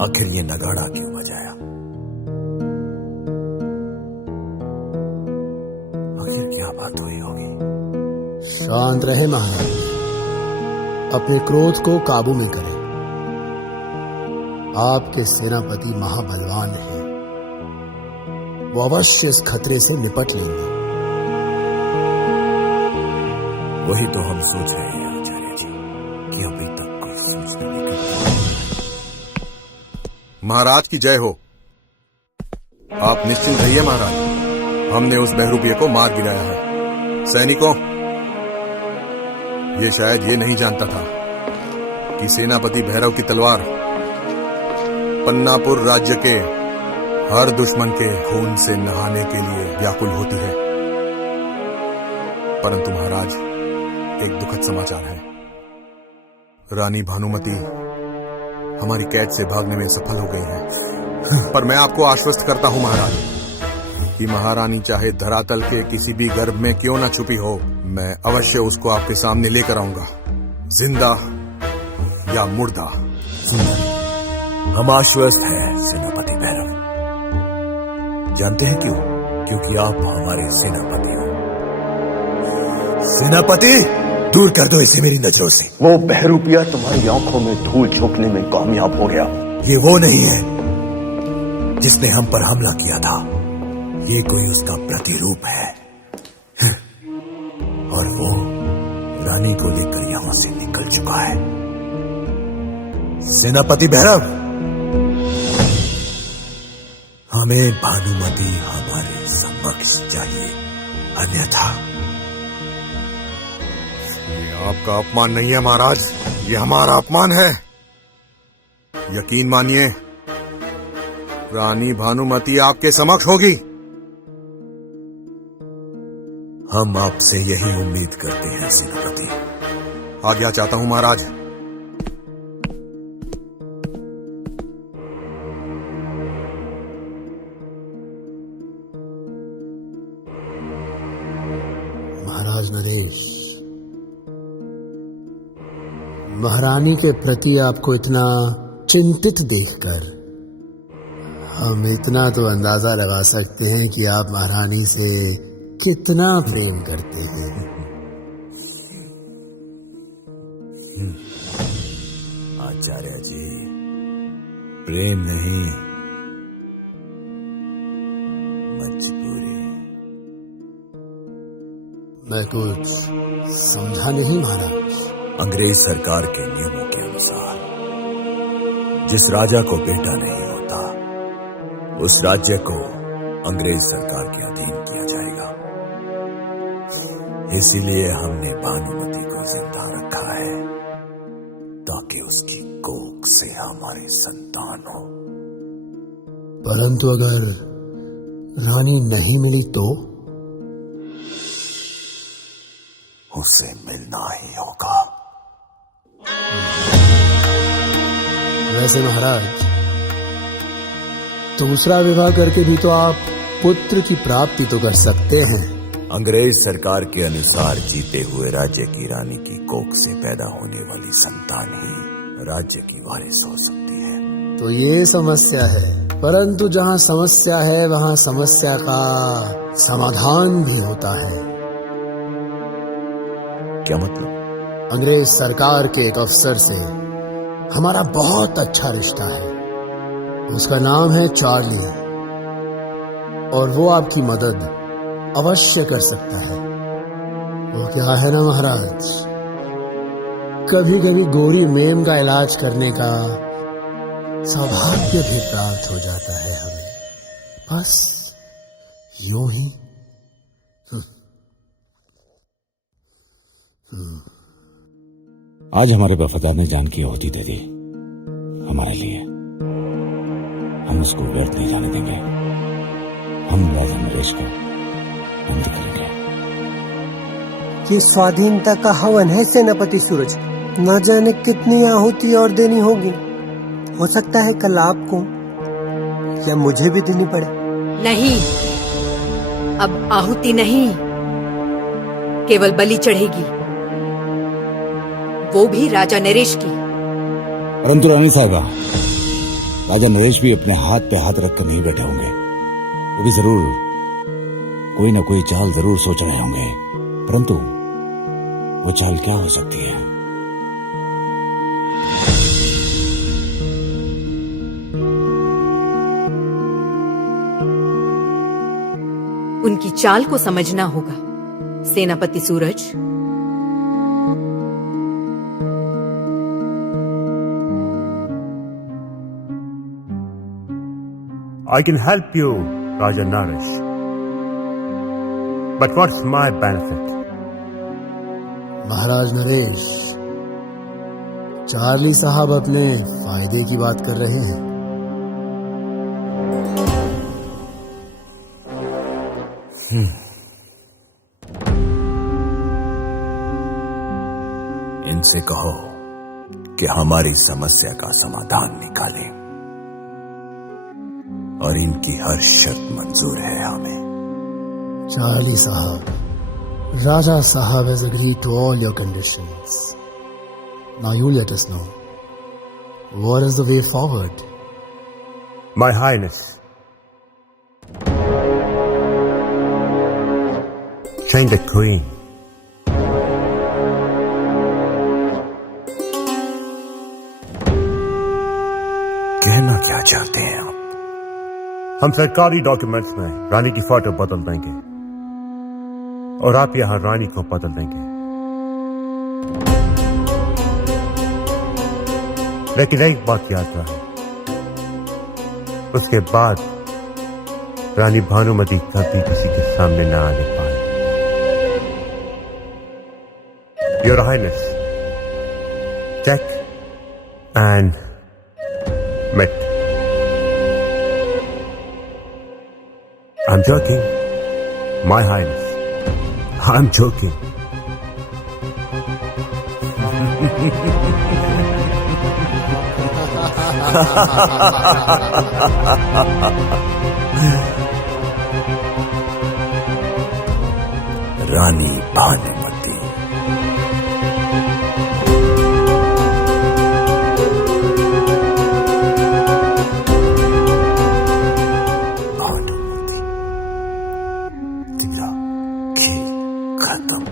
आखिर ये नगाड़ा क्यों बजाया? आखिर क्या बात हुई होगी? शांत रहे महाराज, अपने क्रोध को काबू में करें। आपके सेनापति महाबलवान हैं, वो अवश्य इस खतरे से निपट लेंगे। वही तो हम सोच रहे हैं आचार्य जी कि अभी तक कोई सूचना नहीं। महाराज की जय हो। आप निश्चिंत रहिए महाराज, हमने उस बहरूपिये को मार गिराया है। सैनिकों, ये शायद ये नहीं जानता था कि सेनापति भैरव की तलवार पन्नापुर राज्य के हर दुश्मन के खून से नहाने के लिए व्याकुल होती है। परंतु महाराज, एक दुखद समाचार है। रानी भानुमति हमारी कैद से भागने में सफल हो गई है। पर मैं आपको आश्वस्त करता हूं महाराज कि महारानी चाहे धरातल के किसी भी गर्भ में क्यों ना छुपी हो, मैं अवश्य उसको आपके सामने लेकर आऊंगा, जिंदा या मुर्दा। हम आश्वस्त हैं सेनापति भैरव। जानते हैं क्यों? क्योंकि आप हमारे सेनापति हो। सेनापति, दूर कर दो इसे मेरी नजरों से। वो बहरूपिया तुम्हारी आंखों में धूल झोंकने में कामयाब हो गया। ये वो नहीं है जिसने हम पर हमला किया था, ये कोई उसका प्रतिरूप है। और वो रानी को लेकर यहां से निकल चुका है। सेनापति भैरव, हमें भानुमति हमारे समक्ष चाहिए, अन्यथा। ये आपका अपमान नहीं है महाराज, ये हमारा अपमान है। यकीन मानिए, रानी भानुमति आपके समक्ष होगी। हम आपसे यही उम्मीद करते हैं सेनापति। आज्ञा चाहता हूं महाराज। महाराज नरेश, महारानी के प्रति आपको इतना चिंतित देखकर हम इतना तो अंदाजा लगा सकते हैं कि आप महारानी से कितना प्रेम करते हैं। आचार्य जी, प्रेम नहीं, मजबूरी। मैं कुछ समझा नहीं महाराज। अंग्रेज सरकार के नियमों के अनुसार जिस राजा को बेटा नहीं होता, उस राज्य को अंग्रेज सरकार के अधीन किया जाएगा। इसीलिए हमने भानुमति को जिंदा रखा है, ताकि उसकी कोख से हमारी संतान हो। परंतु अगर रानी नहीं मिली तो? उसे मिलना ही होगा। वैसे महाराज, दूसरा विवाह करके भी तो आप पुत्र की प्राप्ति तो कर सकते हैं। अंग्रेज सरकार के अनुसार जीते हुए राज्य की रानी की कोख से पैदा होने वाली संतान ही राज्य की वारिस हो सकती है। तो ये समस्या है, परंतु जहाँ समस्या है वहाँ समस्या का समाधान भी होता है। क्या मतलब? अंग्रेज सरकार के एक अफसर से हमारा बहुत अच्छा रिश्ता है। उसका नाम है चार्ली, और वो आपकी मदद अवश्य कर सकता है। वो क्या है ना महाराज, कभी कभी गोरी मेम का इलाज करने का सौभाग्य भी प्राप्त हो जाता है हमें, बस यूं ही। आज हमारे वफादार ने जान की आहुति दे दी हमारे लिए। हम उसको व्यर्थ नहीं जाने देंगे। हम राजा नरेश को बंद करेंगे। ये स्वाधीनता का हवन है सेनापति सूरज। न जाने कितनी आहुति और देनी होगी। हो सकता है कल आपको या मुझे भी देनी पड़े। नहीं, अब आहुति नहीं, केवल बलि चढ़ेगी, वो भी राजा नरेश की। परंतु रानी साहिबा, राजा नरेश भी अपने हाथ पे हाथ रखकर नहीं बैठे होंगे। वो भी जरूर कोई ना कोई चाल जरूर सोच रहे होंगे। परंतु वो चाल क्या हो सकती है? उनकी चाल को समझना होगा सेनापति सूरज। I can help you, Raja Naresh. But what's my benefit? Maharaj Naresh, Charlie साहब अपने फायदे की बात कर रहे हैं। इनसे कहो कि हमारी समस्या का समाधान निकालें और इनकी हर शर्त मंजूर है हमें। चार्ली साहब, Raja Sahab has agreed to all your conditions. Now you let us know, what is the way forward? My Highness, train the Queen. कहना क्या चाहते हैं आप? हम सरकारी डॉक्यूमेंट्स में रानी की फोटो बदल देंगे और आप यहां रानी को बदल देंगे, लेकिन एक बात याद रहे, उसके बाद रानी भानुमति कभी किसी के सामने न आने पाए। Your Highness, check and met. I'm joking, My Highness. I'm joking. रानी भानुमति, तेरा खेल खत्म।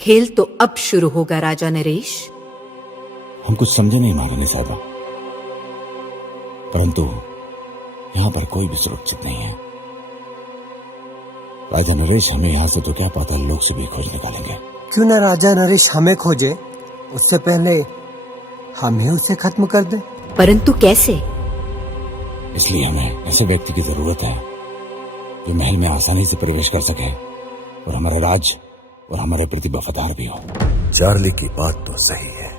खेल तो अब शुरू होगा राजा नरेश। हम कुछ समझे नहीं महारानी साहिबा, परंतु यहाँ पर कोई भी सुरक्षित नहीं है। राजा नरेश हमें यहाँ से तो क्या पता, लोग से भी खोज निकालेंगे। क्यों ना राजा नरेश हमें खोजे, उससे पहले हम ही उसे खत्म कर दें। परंतु कैसे? इसलिए हमें ऐसे व्यक्ति की जरूरत है जो महल में आसानी से प्रवेश कर सके और हमारे राज और हमारे प्रति वफादार भी हो। चार्ली की बात तो सही है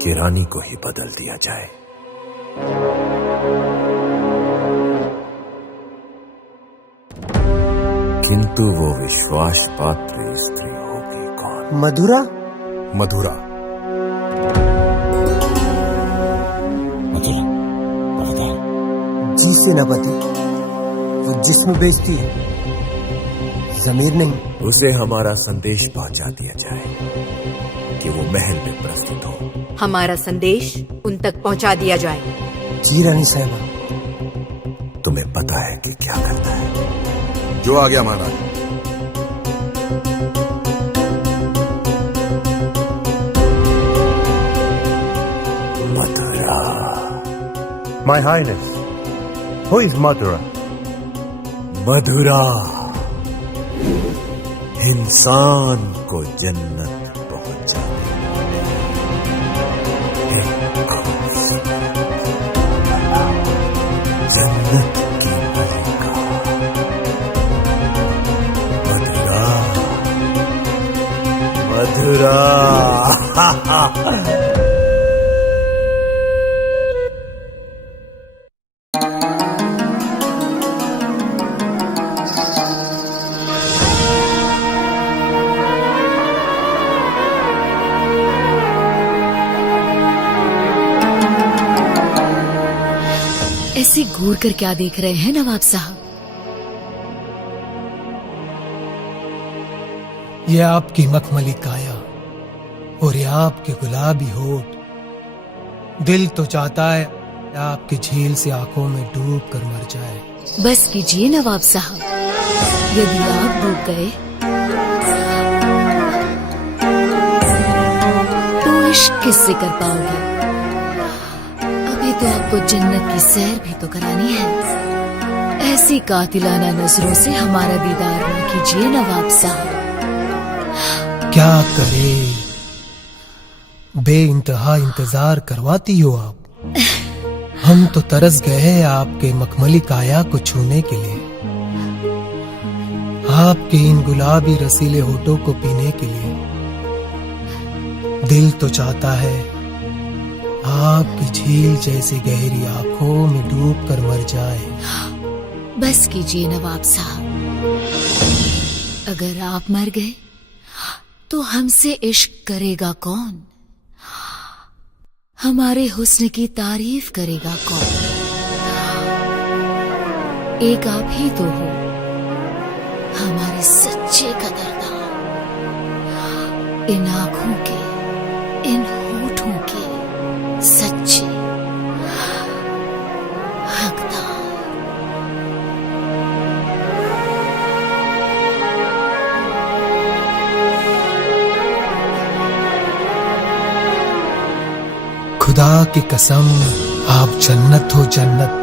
कि रानी को ही बदल दिया जाए, किंतु वो विश्वास पात्र स्त्री होगी कौन? मधुरा। मधुरा, मधुरा बता। जी सेनापति, वो जिस्म बेचती है, जमीर नहीं। उसे हमारा संदेश पहुंचा दिया जाए कि वो महल में प्रस्तुत हो। हमारा संदेश उन तक पहुंचा दिया जाए। जी रानी साहिबा। तुम्हें पता है कि क्या करना है। जो आ गया महाराज। मधुरा। My Highness, who is Madhura? मधुरा इंसान को जन्नत पहुंचाने जन्नत की मलिका मधुरा। मधुरा ऐसे घूर कर क्या देख रहे हैं नवाब साहब? ये आपकी मखमली काया और ये आपके गुलाबी होठ, दिल तो चाहता है आपकी झील से आंखों में डूब कर मर जाए। बस कीजिए नवाब साहब, यदि आप डूब गए तो इश्क किससे कर पाओगे? अभी तो आपको जन्नत की सैर भी तो करानी है। ऐसी कातिलाना नजरों से हमारा दीदार न कीजिए नवाब साहब। क्या करे, बे इंतहा इंतजार करवाती हो आप। हम तो तरस गए हैं आपके मखमली काया को छूने के लिए, आपके इन गुलाबी रसीले होठों को पीने के लिए। दिल तो चाहता है आपकी झील जैसी गहरी आंखों में डूब कर मर जाए। बस कीजिए नवाब साहब, अगर आप मर गए तो हमसे इश्क करेगा कौन? हमारे हुस्न की तारीफ करेगा कौन? एक आप ही तो हो हमारे सच्चे कदरदान, इन आंखों के, इन होठों के सच्चे हकदार। खुदा की कसम, आप जन्नत हो जन्नत।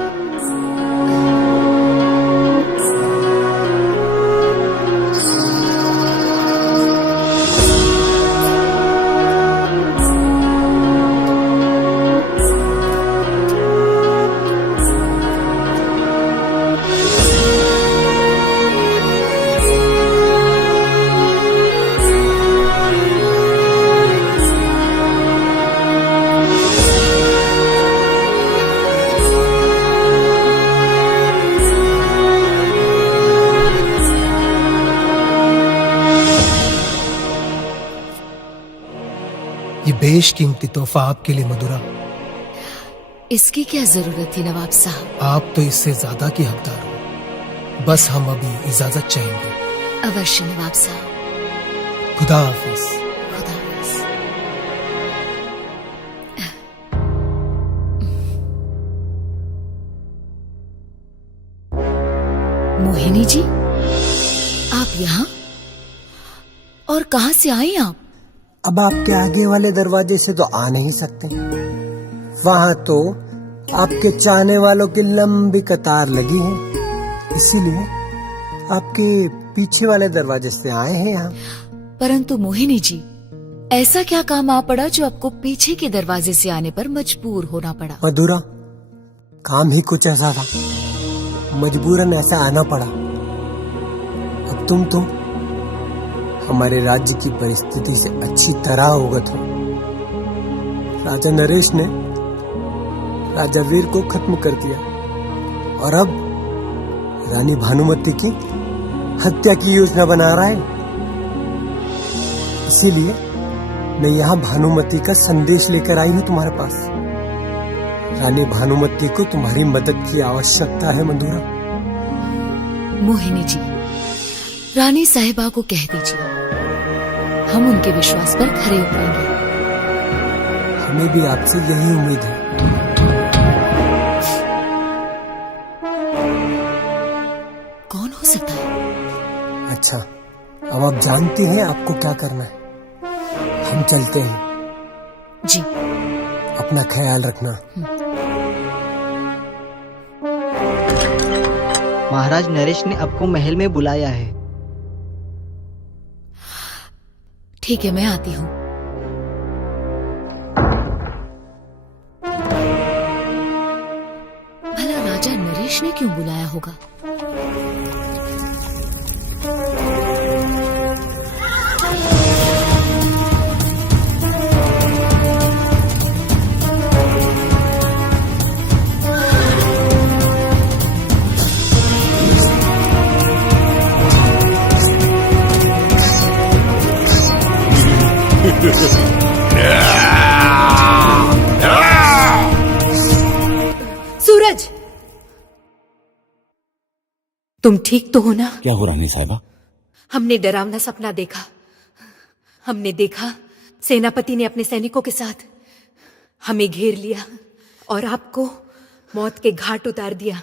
ये बेशकीमती तोहफा आपके लिए मधुरा। इसकी क्या जरूरत थी नवाब साहब? आप तो इससे ज्यादा की हकदार हो। बस हम अभी इजाजत चाहेंगे। अवश्य नवाब साहब। खुदा हाफिज। खुदा हाफिज। मोहिनी जी, आप यहाँ? और कहाँ से आई आप? अब आपके आगे वाले दरवाजे से तो आ नहीं सकते, वहां तो आपके चाहने वालों की लंबी कतार लगी है, इसीलिए आपके पीछे वाले दरवाजे से आए हैं यहाँ। परंतु मोहिनी जी, ऐसा क्या काम आ पड़ा जो आपको पीछे के दरवाजे से आने पर मजबूर होना पड़ा? मधुरा, काम ही कुछ ऐसा था, मजबूरन ऐसा आना पड़ा। अब तुम तो हमारे राज्य की परिस्थिति से अच्छी तरह अवगत हो। राजा नरेश ने राजा वीर को खत्म कर दिया और अब रानी भानुमति की हत्या की योजना बना रहा है। इसीलिए मैं यहाँ भानुमति का संदेश लेकर आई हूँ तुम्हारे पास। रानी भानुमति को तुम्हारी मदद की आवश्यकता है मधुरा। मोहिनी जी, रानी साहिबा को कह दीजिए, हम उनके विश्वास पर खरे उतरेंगे। हमें भी आपसे यही उम्मीद है। कौन हो सकता है? अच्छा, अब आप जानते हैं आपको क्या करना है। हम चलते हैं। जी। अपना ख्याल रखना। महाराज नरेश ने आपको महल में बुलाया है। ठीक है, मैं आती हूँ। भला राजा नरेश ने क्यों बुलाया होगा? सूरज, तुम ठीक तो हो ना? क्या हो रानी साहिबा? हमने डरावना सपना देखा। हमने देखा सेनापति ने अपने सैनिकों के साथ हमें घेर लिया और आपको मौत के घाट उतार दिया।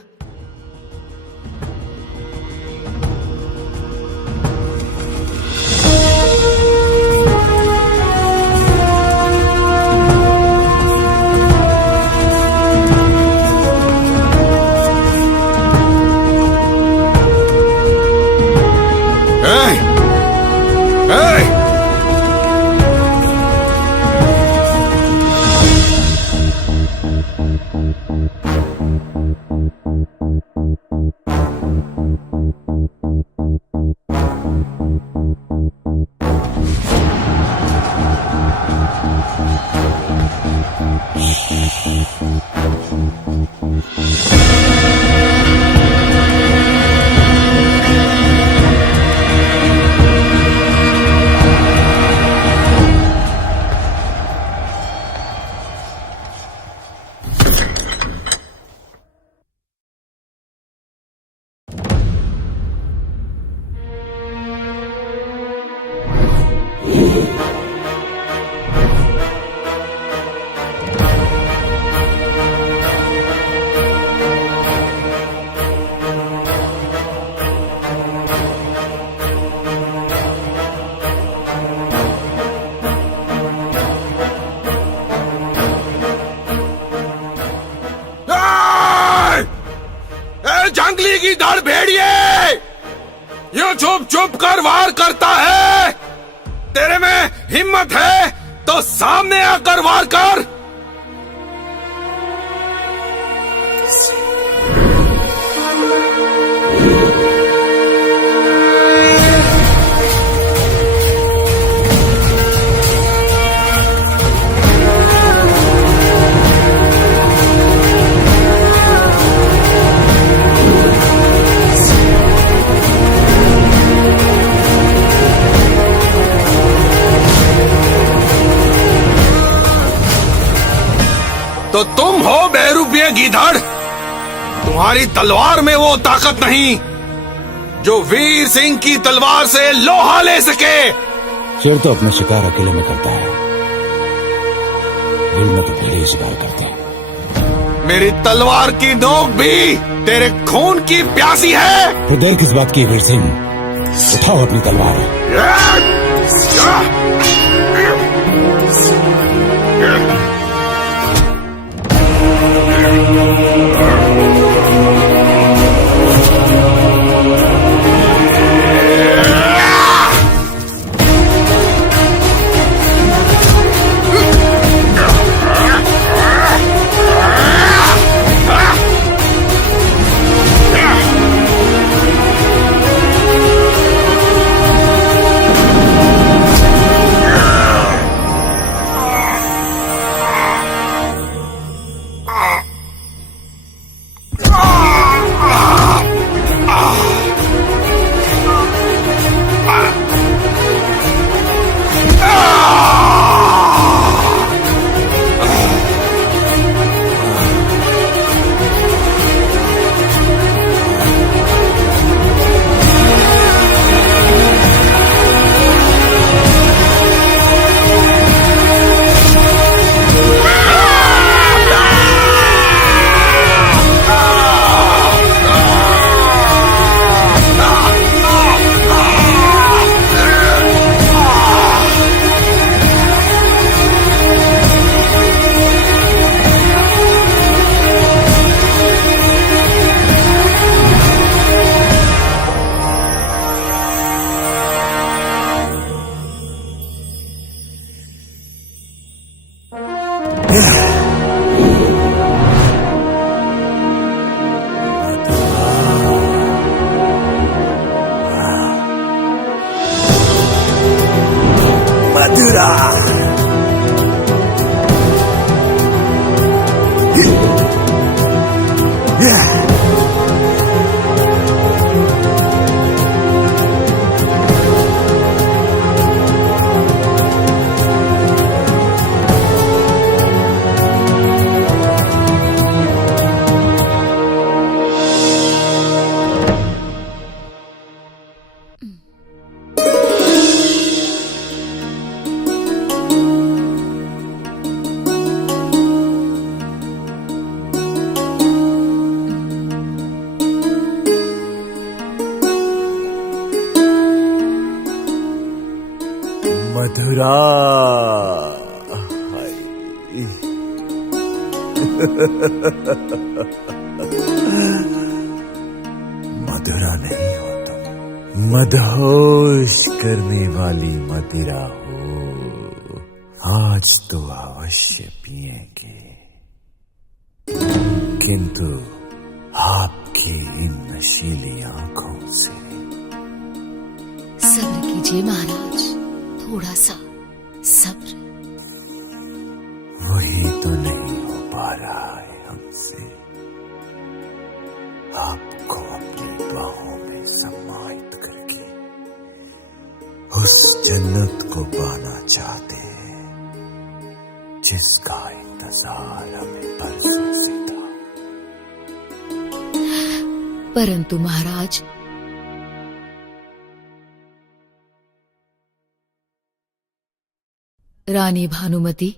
जंगली की धड़ भेड़िए, ये चुप चुप कर वार करता है। तेरे में हिम्मत है तो सामने आकर वार कर। तो तुम हो बेरुपये गीधड़। तुम्हारी तलवार में वो ताकत नहीं जो वीर सिंह की तलवार से लोहा ले सके। शेर तो अपना शिकार अकेले में करता है, भीड़ में तो पहले ही शिकार करते हैं। मेरी तलवार की नोक भी तेरे खून की प्यासी है। तो देर किस बात की वीर सिंह, उठाओ अपनी तलवार। मधुरा मधुरा नहीं हो तुम, मदहोश करने वाली मदिरा हो। आज तो अवश्य पिएंगे, किंतु आपकी इन नशीली आंखों से। सब्र कीजिए महाराज, थोड़ा सा सब्र। कराए हमसे, आपको अपनी बाहों में समाहित करके उस जन्नत को पाना चाहते हैं जिसका इंतजार हमें बरसों से था। परंतु महाराज, रानी भानुमति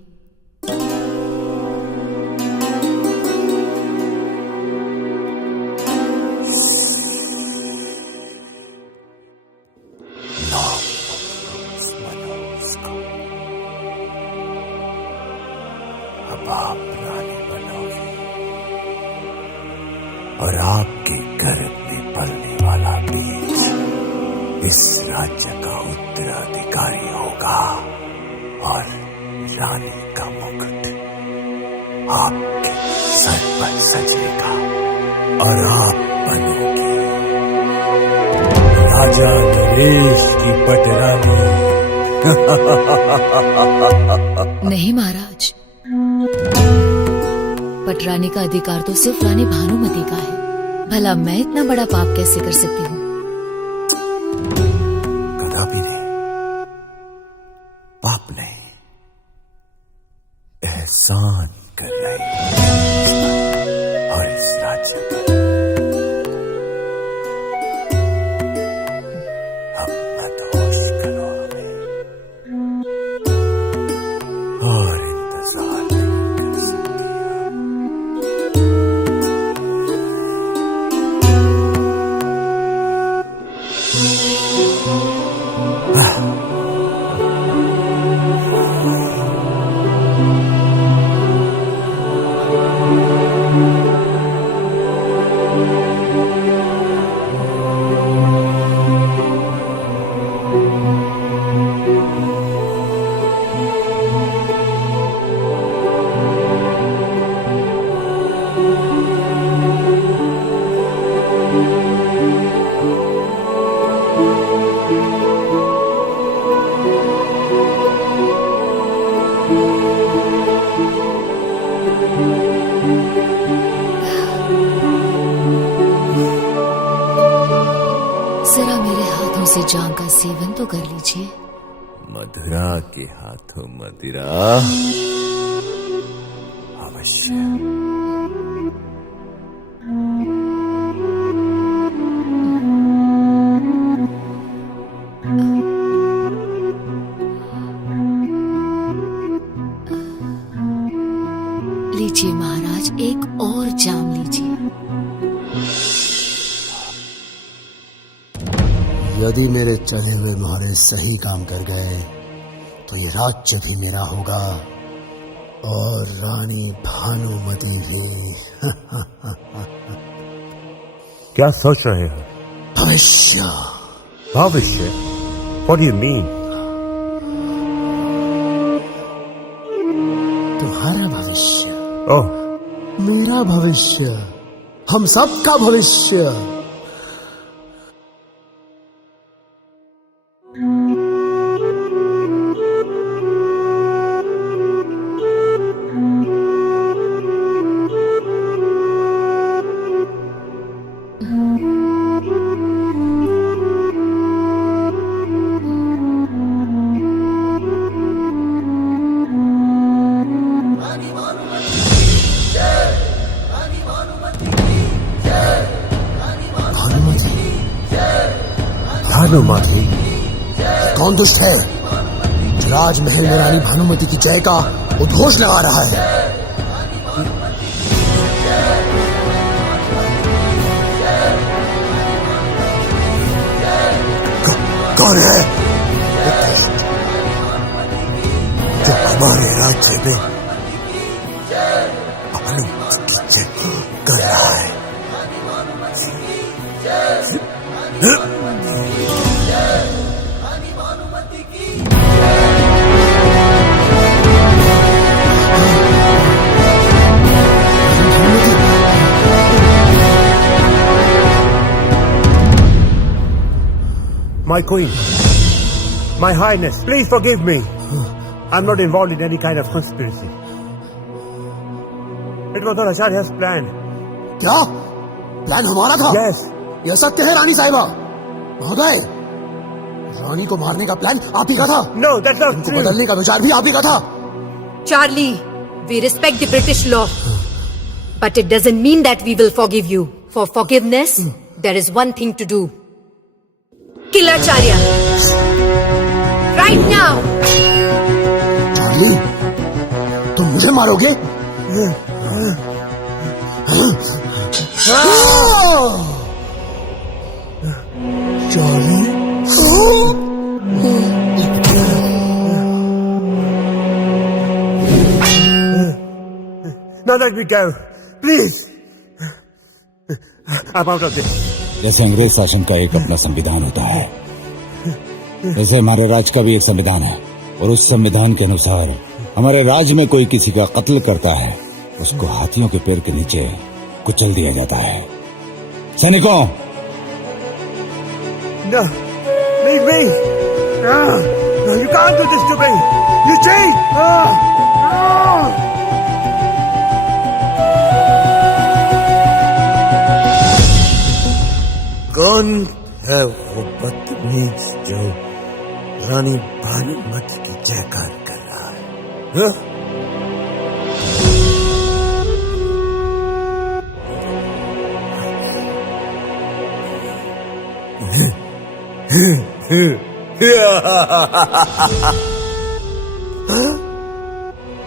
अब आप रानी बनोगे और आपके गर्भ में पलने वाला बीज इस राज्य का उत्तराधिकारी होगा और रानी का मुकुट आपके सर पर सजेगा और आप बनोगे राजा नरेश की पटरानी। नहीं महाराज, पटरानी का अधिकार तो सिर्फ रानी भानुमति का है। भला मैं इतना बड़ा पाप कैसे कर सकती हूँ? कदापि नहीं, पाप नहीं, एहसान कर रही और इस राज्य पर अब मत होश करो हमें और इंतजार नहीं कर सकती आप। जरा मेरे हाथों से जाम का सेवन तो कर लीजिए। मधुरा के हाथों मदिरा अवश्य। लीजिए महाराज, एक और जाम लीजिए। यदि मेरे चले हुए मोहरे सही काम कर गए तो ये राज्य भी मेरा होगा और रानी भानुमति भी। क्या सोच रहे हो? भविष्य। भविष्य? What do you mean? तुम्हारा भविष्य, ओह, मेरा भविष्य, हम सबका भविष्य। भानुमति? कौन दुष्ट है जो राजमहल में रानी भानुमति की जय का उद्घोष लगा रहा है? कौन है जो हमारे राज्य में भानुमति की जय कर रहा है? My queen, my highness, please forgive me. I'm not involved in any kind of conspiracy. It was all Acharya's plan. क्या प्लान हमारा था? Yes. यह सत्य है रानी साहिबा। महोदय, रानी को मारने का प्लान आप ही का था। No, that's not उनको true. बदलने का विचार भी आप ही का था। Charlie, we respect the British law, but it doesn't mean that we will forgive you. For forgiveness, there is one thing to do. Kill Acharya. Right now. Charlie, तुम मुझे मारोगे? Charlie, Now let me go. Please. I'm out of this. जैसे अंग्रेज शासन का एक अपना संविधान होता है, वैसे हमारे राज्य का भी एक संविधान है, और उस संविधान के अनुसार हमारे राज्य में कोई किसी का कत्ल करता है, उसको हाथियों के पैर के नीचे कुचल दिया जाता है। सैनिकों, No. Leave me. No, you can't do this to me. You cheat. कौन है वो बदतमीज जो रानी भानुमति की जयकार कर रहा है? हाँ?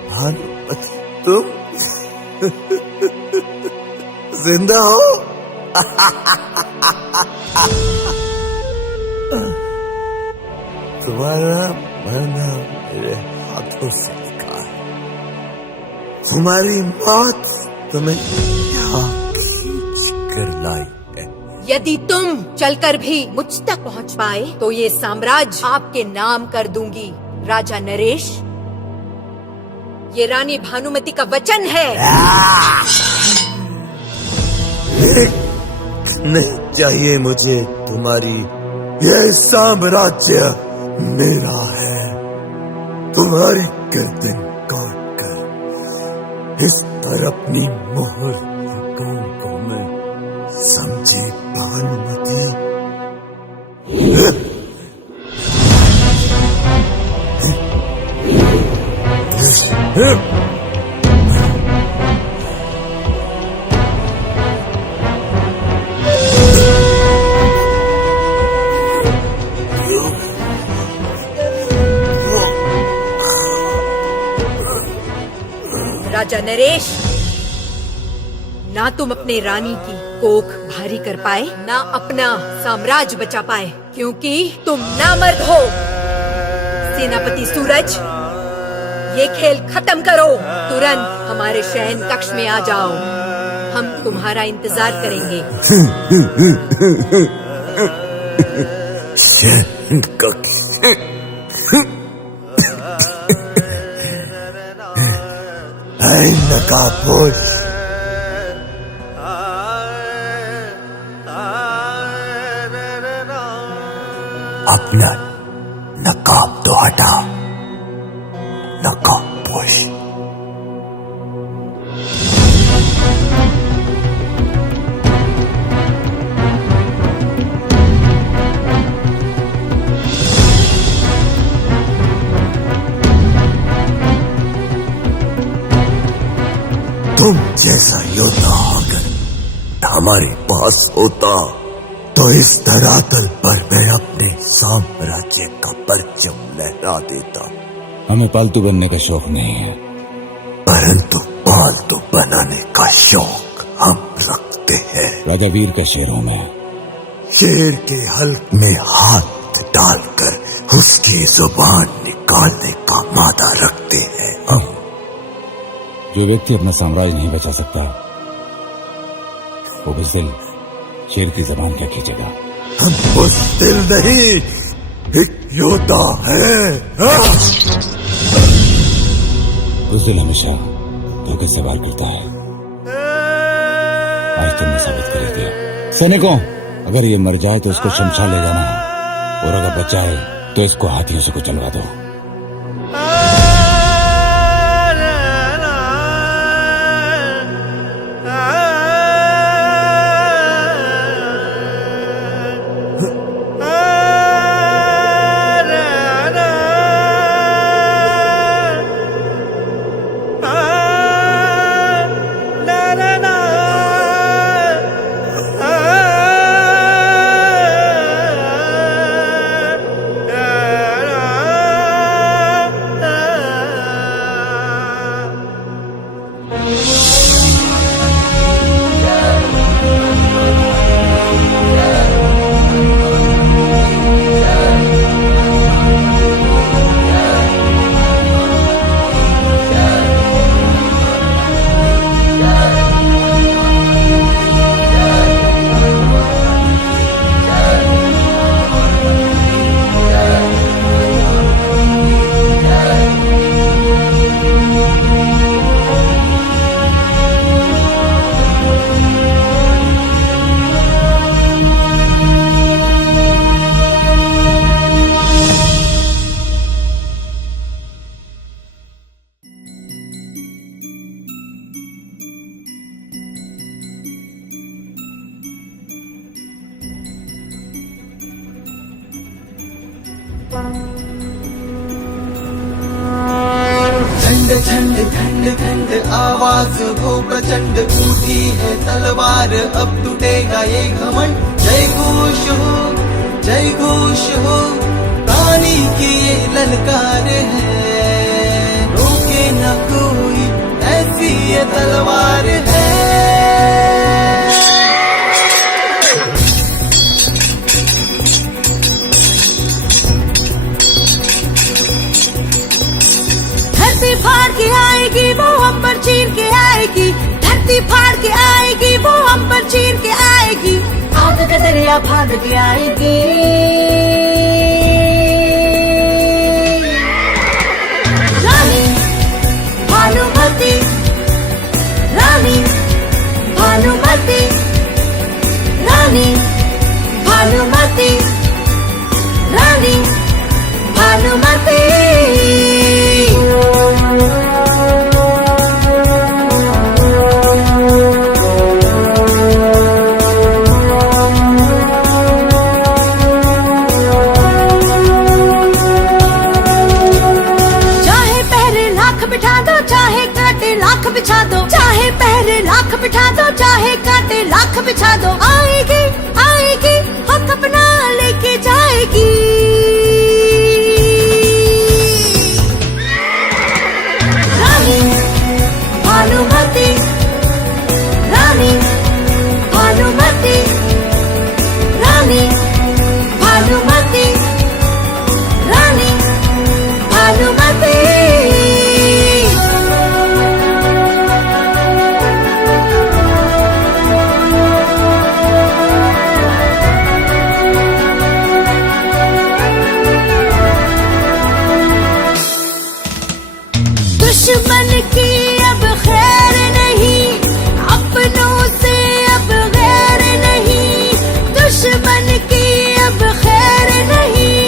भानुमति, तुम जिंदा हो? तुम्हारा मरना मेरे हाथों से लिखा है। तुम्हारी मौत तुम्हें यहाँ खींच कर लाई है। यदि तुम चलकर भी मुझ तक पहुंच पाए तो ये साम्राज्य आपके नाम कर दूंगी। राजा नरेश, ये रानी भानुमति का वचन है। नहीं चाहिए मुझे तुम्हारी, यह साम्राज्य मेरा है। तुम्हारी गर्दन काट कर इस पर अपनी मोहर लगाऊंगा मैं, समझे भानुमति? राजा नरेश, ना तुम अपने रानी की कोख भारी कर पाए, ना अपना साम्राज्य बचा पाए, क्योंकि तुम नामर्द हो। सेनापति सूरज, ये खेल खत्म करो। तुरंत हमारे शयन कक्ष में आ जाओ, हम तुम्हारा इंतजार करेंगे। शयन कक्ष? नकाबपोश, अपना नकाब तो हटा, नकाबपोश। तुम जैसा योद्धा अगर हमारे पास होता तो इस धरातल पर मैं अपने साम्राज्य का परचम लहरा देता। हमें पालतू बनने का शौक नहीं है, परंतु पालतू बनाने का शौक हम रखते हैं। राजा वीर के शेरों में शेर के हल्क में हाथ डालकर उसकी जुबान निकालने का मादा रखते हैं हम। जो व्यक्ति अपना साम्राज्य नहीं बचा सकता, वो बुज़दिल शेर की जबान क्या खींचेगा? हम बुज़दिल नहीं, एक योद्धा है। बुज़दिल हमेशा धोखे से वार करता है। आज तुमने साबित कर दिया। सैनिकों, अगर ये मर जाए तो इसको शमशान ले जाना, और अगर बचाए तो इसको हाथियों से कुचलवा दो। झंड झंड खंड खंड आवाज हो प्रचंड, उठी है तलवार अब टूटेगा ये घमंड। जय घोष हो रानी की ये ललकार है, रोके न कोई ऐसी ये तलवार है। धरती फाड़ के आएगी वो अंबर चीर के आएगी, धरती फाड़ के आएगी वो अंबर चीर के आएगी, आग का दरिया फाड़ के आएगी। रानी भानुमति, रानी भानुमति, रानी भानुमति, रानी भानुमति। बिछा दो चाहे पहरे लाख बिठा दो, चाहे कांटे लाख बिछा दो, आएगी आएगी हक अपना लेके जाएगी। रानी भानुमति, रानी भानुमति, रानी भानुमति, रानी भानुमति। दुश्मन की अब खैर नहीं, अपनों से अब गैर नहीं, दुश्मन की अब खैर नहीं,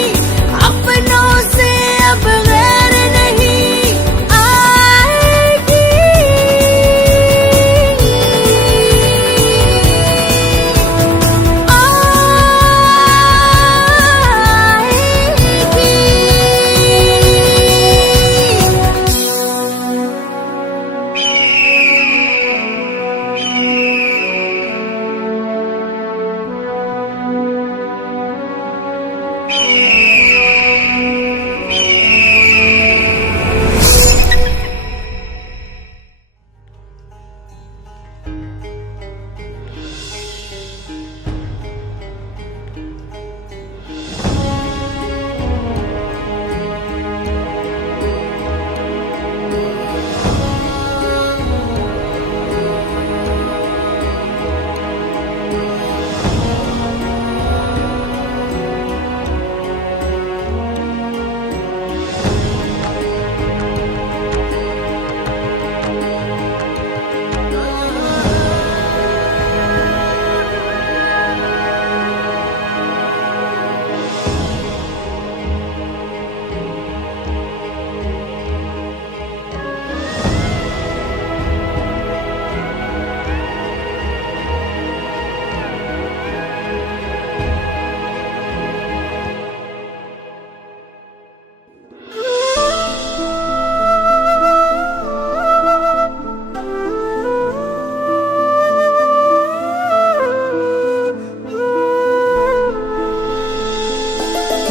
अपनों से अब गैर नहीं, आएगी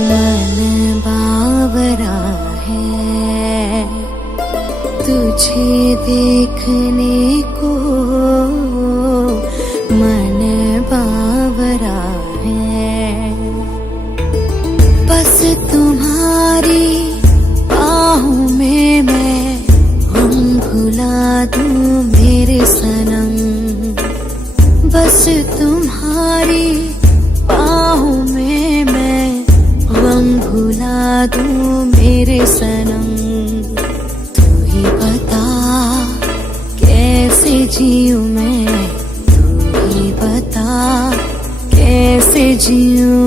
मन बावरा है तुझे देखने को, मन बावरा है बस तुम्हारी बाहों में मैं हम भुला दूं मेरे सनम, बस तुम्हारी बाहों में मैं गम भुला दूं मेरे सनम। तू ही बता कैसे जीऊं मैं, तू ही बता कैसे जीऊं।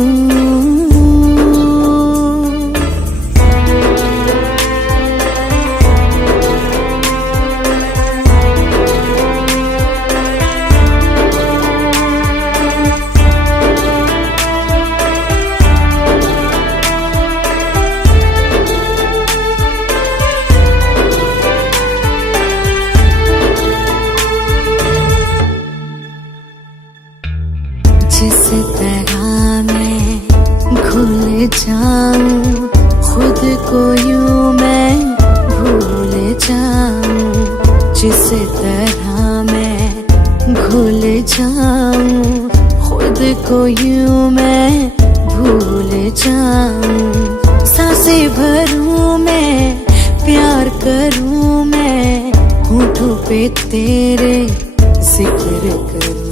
जिस तरह मैं भूल जाऊं खुद को यूं मैं भूल जाऊं। सांसें भरूं मैं प्यार करूं मैं होठों पे तेरे जिक्र करूं।